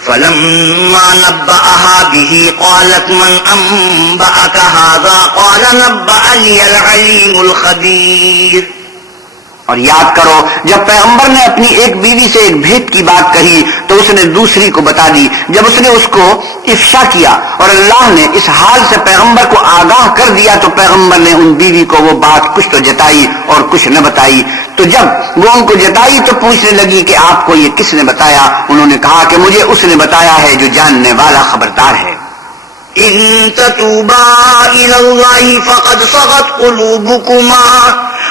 فَلَمَّا نَبَّأَهَا بِهِ قَالَتْ مَنْ أَنبَأَكَ هَٰذَا قَالَ نَبَّأَنِيَ الْعَلِيمُ الْخَبِيرُ. اور یاد کرو جب پیغمبر نے اپنی ایک بیوی سے ایک بھید کی بات کہی تو اس نے دوسری کو بتا دی. جب اس نے اس کو افشا کیا اور اللہ نے اس حال سے پیغمبر کو آگاہ کر دیا تو پیغمبر نے ان بیوی کو وہ بات کچھ تو جتائی اور کچھ نہ بتائی. تو جب وہ ان کو جتائی تو پوچھنے لگی کہ آپ کو یہ کس نے بتایا؟ انہوں نے کہا کہ مجھے اس نے بتایا ہے جو جاننے والا خبردار ہے. ان تتوبا الى اللہ فقد صغت قلوبكما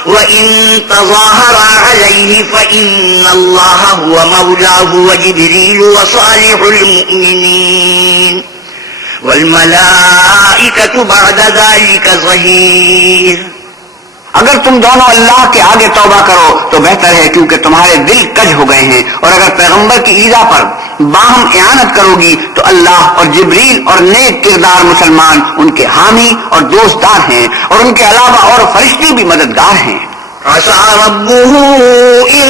وَإِن تَظَاهَرَا عَلَيْهِ فَإِنَّ اللَّهَ هُوَ مَوْلَاهُ وَجِبْرِيلُ وَصَالِحُ الْمُؤْمِنِينَ وَالْمَلَائِكَةُ بَعْدَ ذَلِكَ ظَهِيرٌ. اگر تم دونوں اللہ کے آگے توبہ کرو تو بہتر ہے کیونکہ تمہارے دل کج ہو گئے ہیں. اور اگر پیغمبر کی ایذا پر باہم اعانت کرو گی تو اللہ اور جبریل اور نیک کردار مسلمان ان کے حامی اور دوستدار ہیں اور ان کے علاوہ اور فرشتے بھی مددگار ہیں. عسى ربه إن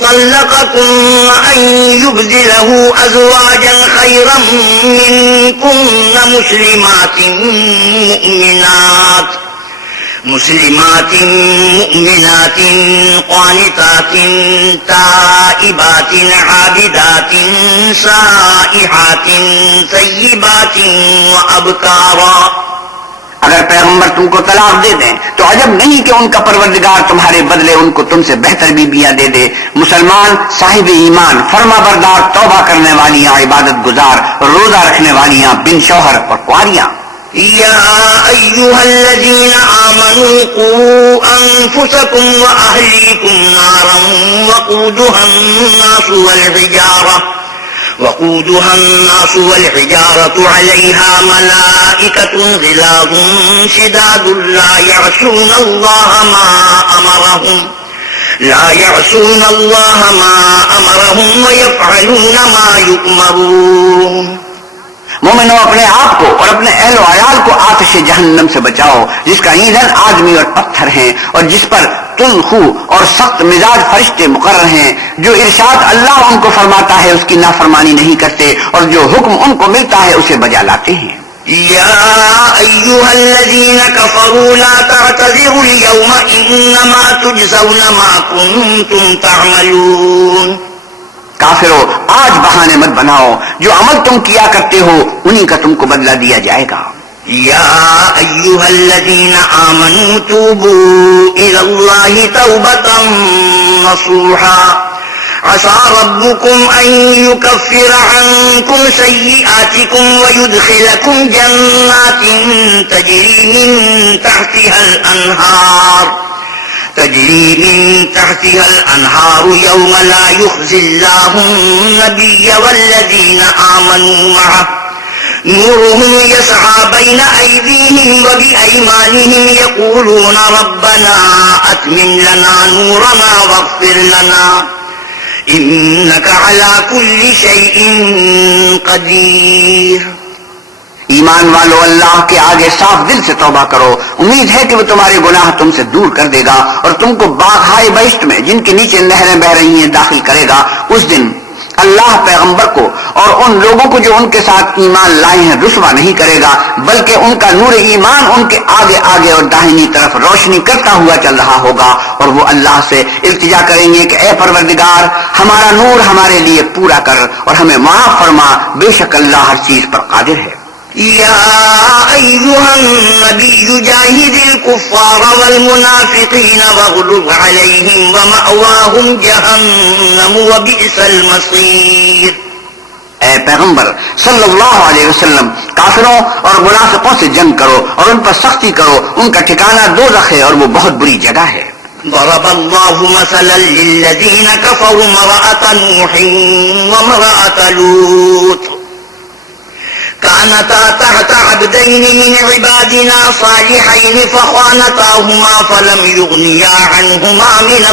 طلقكن أن يبدله أزواجا خيرا منكن مسلمات مؤمنات قانتات تائبات عابدات سائحات ثيبات وأبكارا. اگر پیغمبر تم کو طلاق دے دیں تو عجب نہیں کہ ان کا پروردگار تمہارے بدلے ان کو تم سے بہتر بیویاں دے دے. مسلمان صاحب ایمان فرما بردار توبہ کرنے والیاں عبادت گزار روزہ رکھنے والیاں بن شوہر اور کنواریاں. یا ایھا الذین آمنوا قوا انفسکم واہلیکم نارا وقودها الناس والحجارة عليها ملائكة غلاظ شداد لا يعصون الله ما أمرهم ويفعلون ما يؤمرون. مومنو اپنے آپ کو اور اپنے اہل و عیال کو آتش جہنم سے بچاؤ جس کا ایندھن آدمی اور پتھر ہیں اور جس پر تند خو اور سخت مزاج فرشتے مقرر ہیں. جو ارشاد اللہ ان کو فرماتا ہے اس کی نافرمانی نہیں کرتے اور جو حکم ان کو ملتا ہے اسے بجا لاتے ہیں. يا أيها الذين كفروا لا تعتذروا اليوم إنما تجزون ما كنتم تعملون. کافرو آج بہانے مت بناؤ، جو عمل تم کیا کرتے ہو انہی کا تم کو بدلہ دیا جائے گا. يا أيها الذين آمنوا توبوا إلى الله توبة نصوحا عسى ربكم أن يكفر عنكم سيئاتكم ويدخلكم جنات تجري من تحتها الأنهار يوم لا يخزي الله النبي والذين آمنوا معه نورهم يسعى بين أيديهم وبأيمانهم يقولون ربنا أتمم لنا نورنا واغفر لنا إنك على كل شيء قدير. ایمان والو اللہ کے آگے صاف دل سے توبہ کرو، امید ہے کہ وہ تمہارے گناہ تم سے دور کر دے گا اور تم کو باغ بہشت میں جن کے نیچے نہریں بہ رہی ہیں داخل کرے گا. اس دن اللہ پیغمبر کو اور ان لوگوں کو جو ان کے ساتھ ایمان لائے ہیں رسوا نہیں کرے گا، بلکہ ان کا نور ایمان ان کے آگے آگے اور داہنی طرف روشنی کرتا ہوا چل رہا ہوگا، اور وہ اللہ سے التجا کریں گے کہ اے پروردگار ہمارا نور ہمارے لیے پورا کر اور ہمیں معاف فرما، بے شک اللہ ہر چیز پر قادر ہے. يا أيها النبي جاهد الكفار والمنافقين واغلظ عليهم ومأواهم جهنم وبئس المصير. اے پیغمبر صلی اللہ علیہ وسلم کافروں اور منافقوں سے جنگ کرو اور ان پر سختی کرو، ان کا ٹھکانہ دوزخ ہے اور وہ بہت بری جگہ ہے. ضرب الله مثلا للذين كفروا امرأة نوح وامرأة لوط كانتا تحت عبدين من عبادنا صالحين فخانتاهما فلم يغنيا عنهما من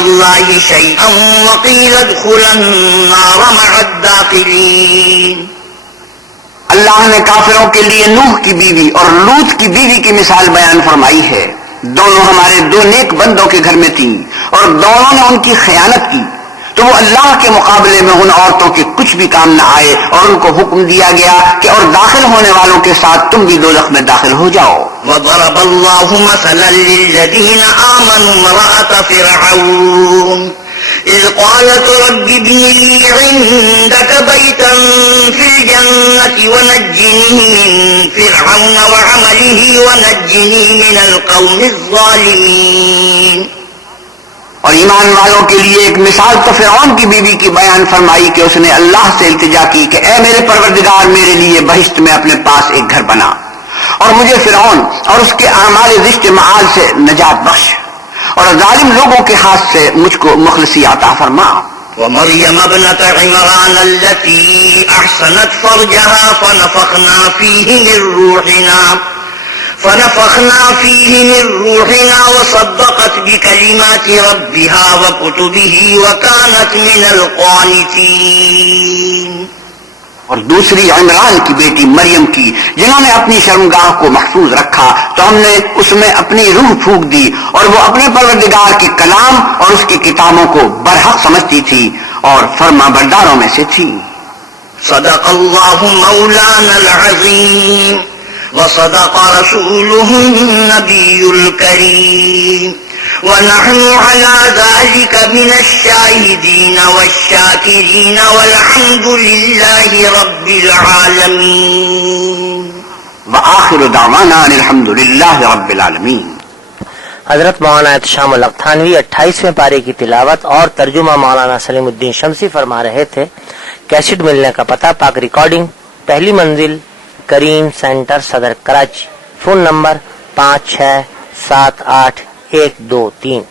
الله شيئا وقيل ادخلا النار مع الداخلين. اللہ نے کافروں کے لیے نوح کی بیوی اور لوط کی بیوی کی مثال بیان فرمائی ہے. دونوں ہمارے دو نیک بندوں کے گھر میں تھیں اور دونوں نے ان کی خیانت کی، تو وہ اللہ کے مقابلے میں ان عورتوں کے کچھ بھی کام نہ آئے اور ان کو حکم دیا گیا کہ اور داخل ہونے والوں کے ساتھ تم بھی دوزخ میں داخل ہو جاؤ. وضرب الله مثلا للذين آمنوا امرأة فرعون إذ قالت رب ابن لي عندك بيتا في الجنة ونجني من فرعون وعمله ونجني من القوم الظالمين. اور ایمان والوں کے لیے ایک مثال تو فرعون کی بیوی کی بیان فرمائی کہ اس نے اللہ سے التجا کی کہ اے میرے پروردگار میرے لیے بہشت میں اپنے پاس ایک گھر بنا اور مجھے فرعون اور اس کے اعمال رشت معال سے نجات بخش اور ظالم لوگوں کے ہاتھ سے مجھ کو مخلصی عطا فرما. ومريم ابنة عمران التي أحسنت فرجها فنفخنا فيه من روحنا وصدقت بكلمات ربها وكتبه وكانت من القانتين. اور دوسری عمران کی بیٹی مریم کی جنہوں نے اپنی شرمگاہ کو محفوظ رکھا تو ہم نے اس میں اپنی روح پھونک دی اور وہ اپنے پروردگار کے کلام اور اس کی کتابوں کو برحق سمجھتی تھی اور فرما برداروں میں سے تھی. صدق اللہ مولانا العظیم وصدق رسوله النبي الكريم ونحن على ذلك من الشاهدين والشاكرين والحمد لله رب العالمين. وآخر دعوانا الحمد لله رب العالمین. حضرت مولانا احتشام القتھانوی 28ویں پارے کی تلاوت اور ترجمہ مولانا سلیم الدین شمسی فرما رہے تھے. کیسٹ ملنے کا پتہ پاک ریکارڈنگ، پہلی منزل، کریم سینٹر، صدر کراچی. Phone number 5678 123.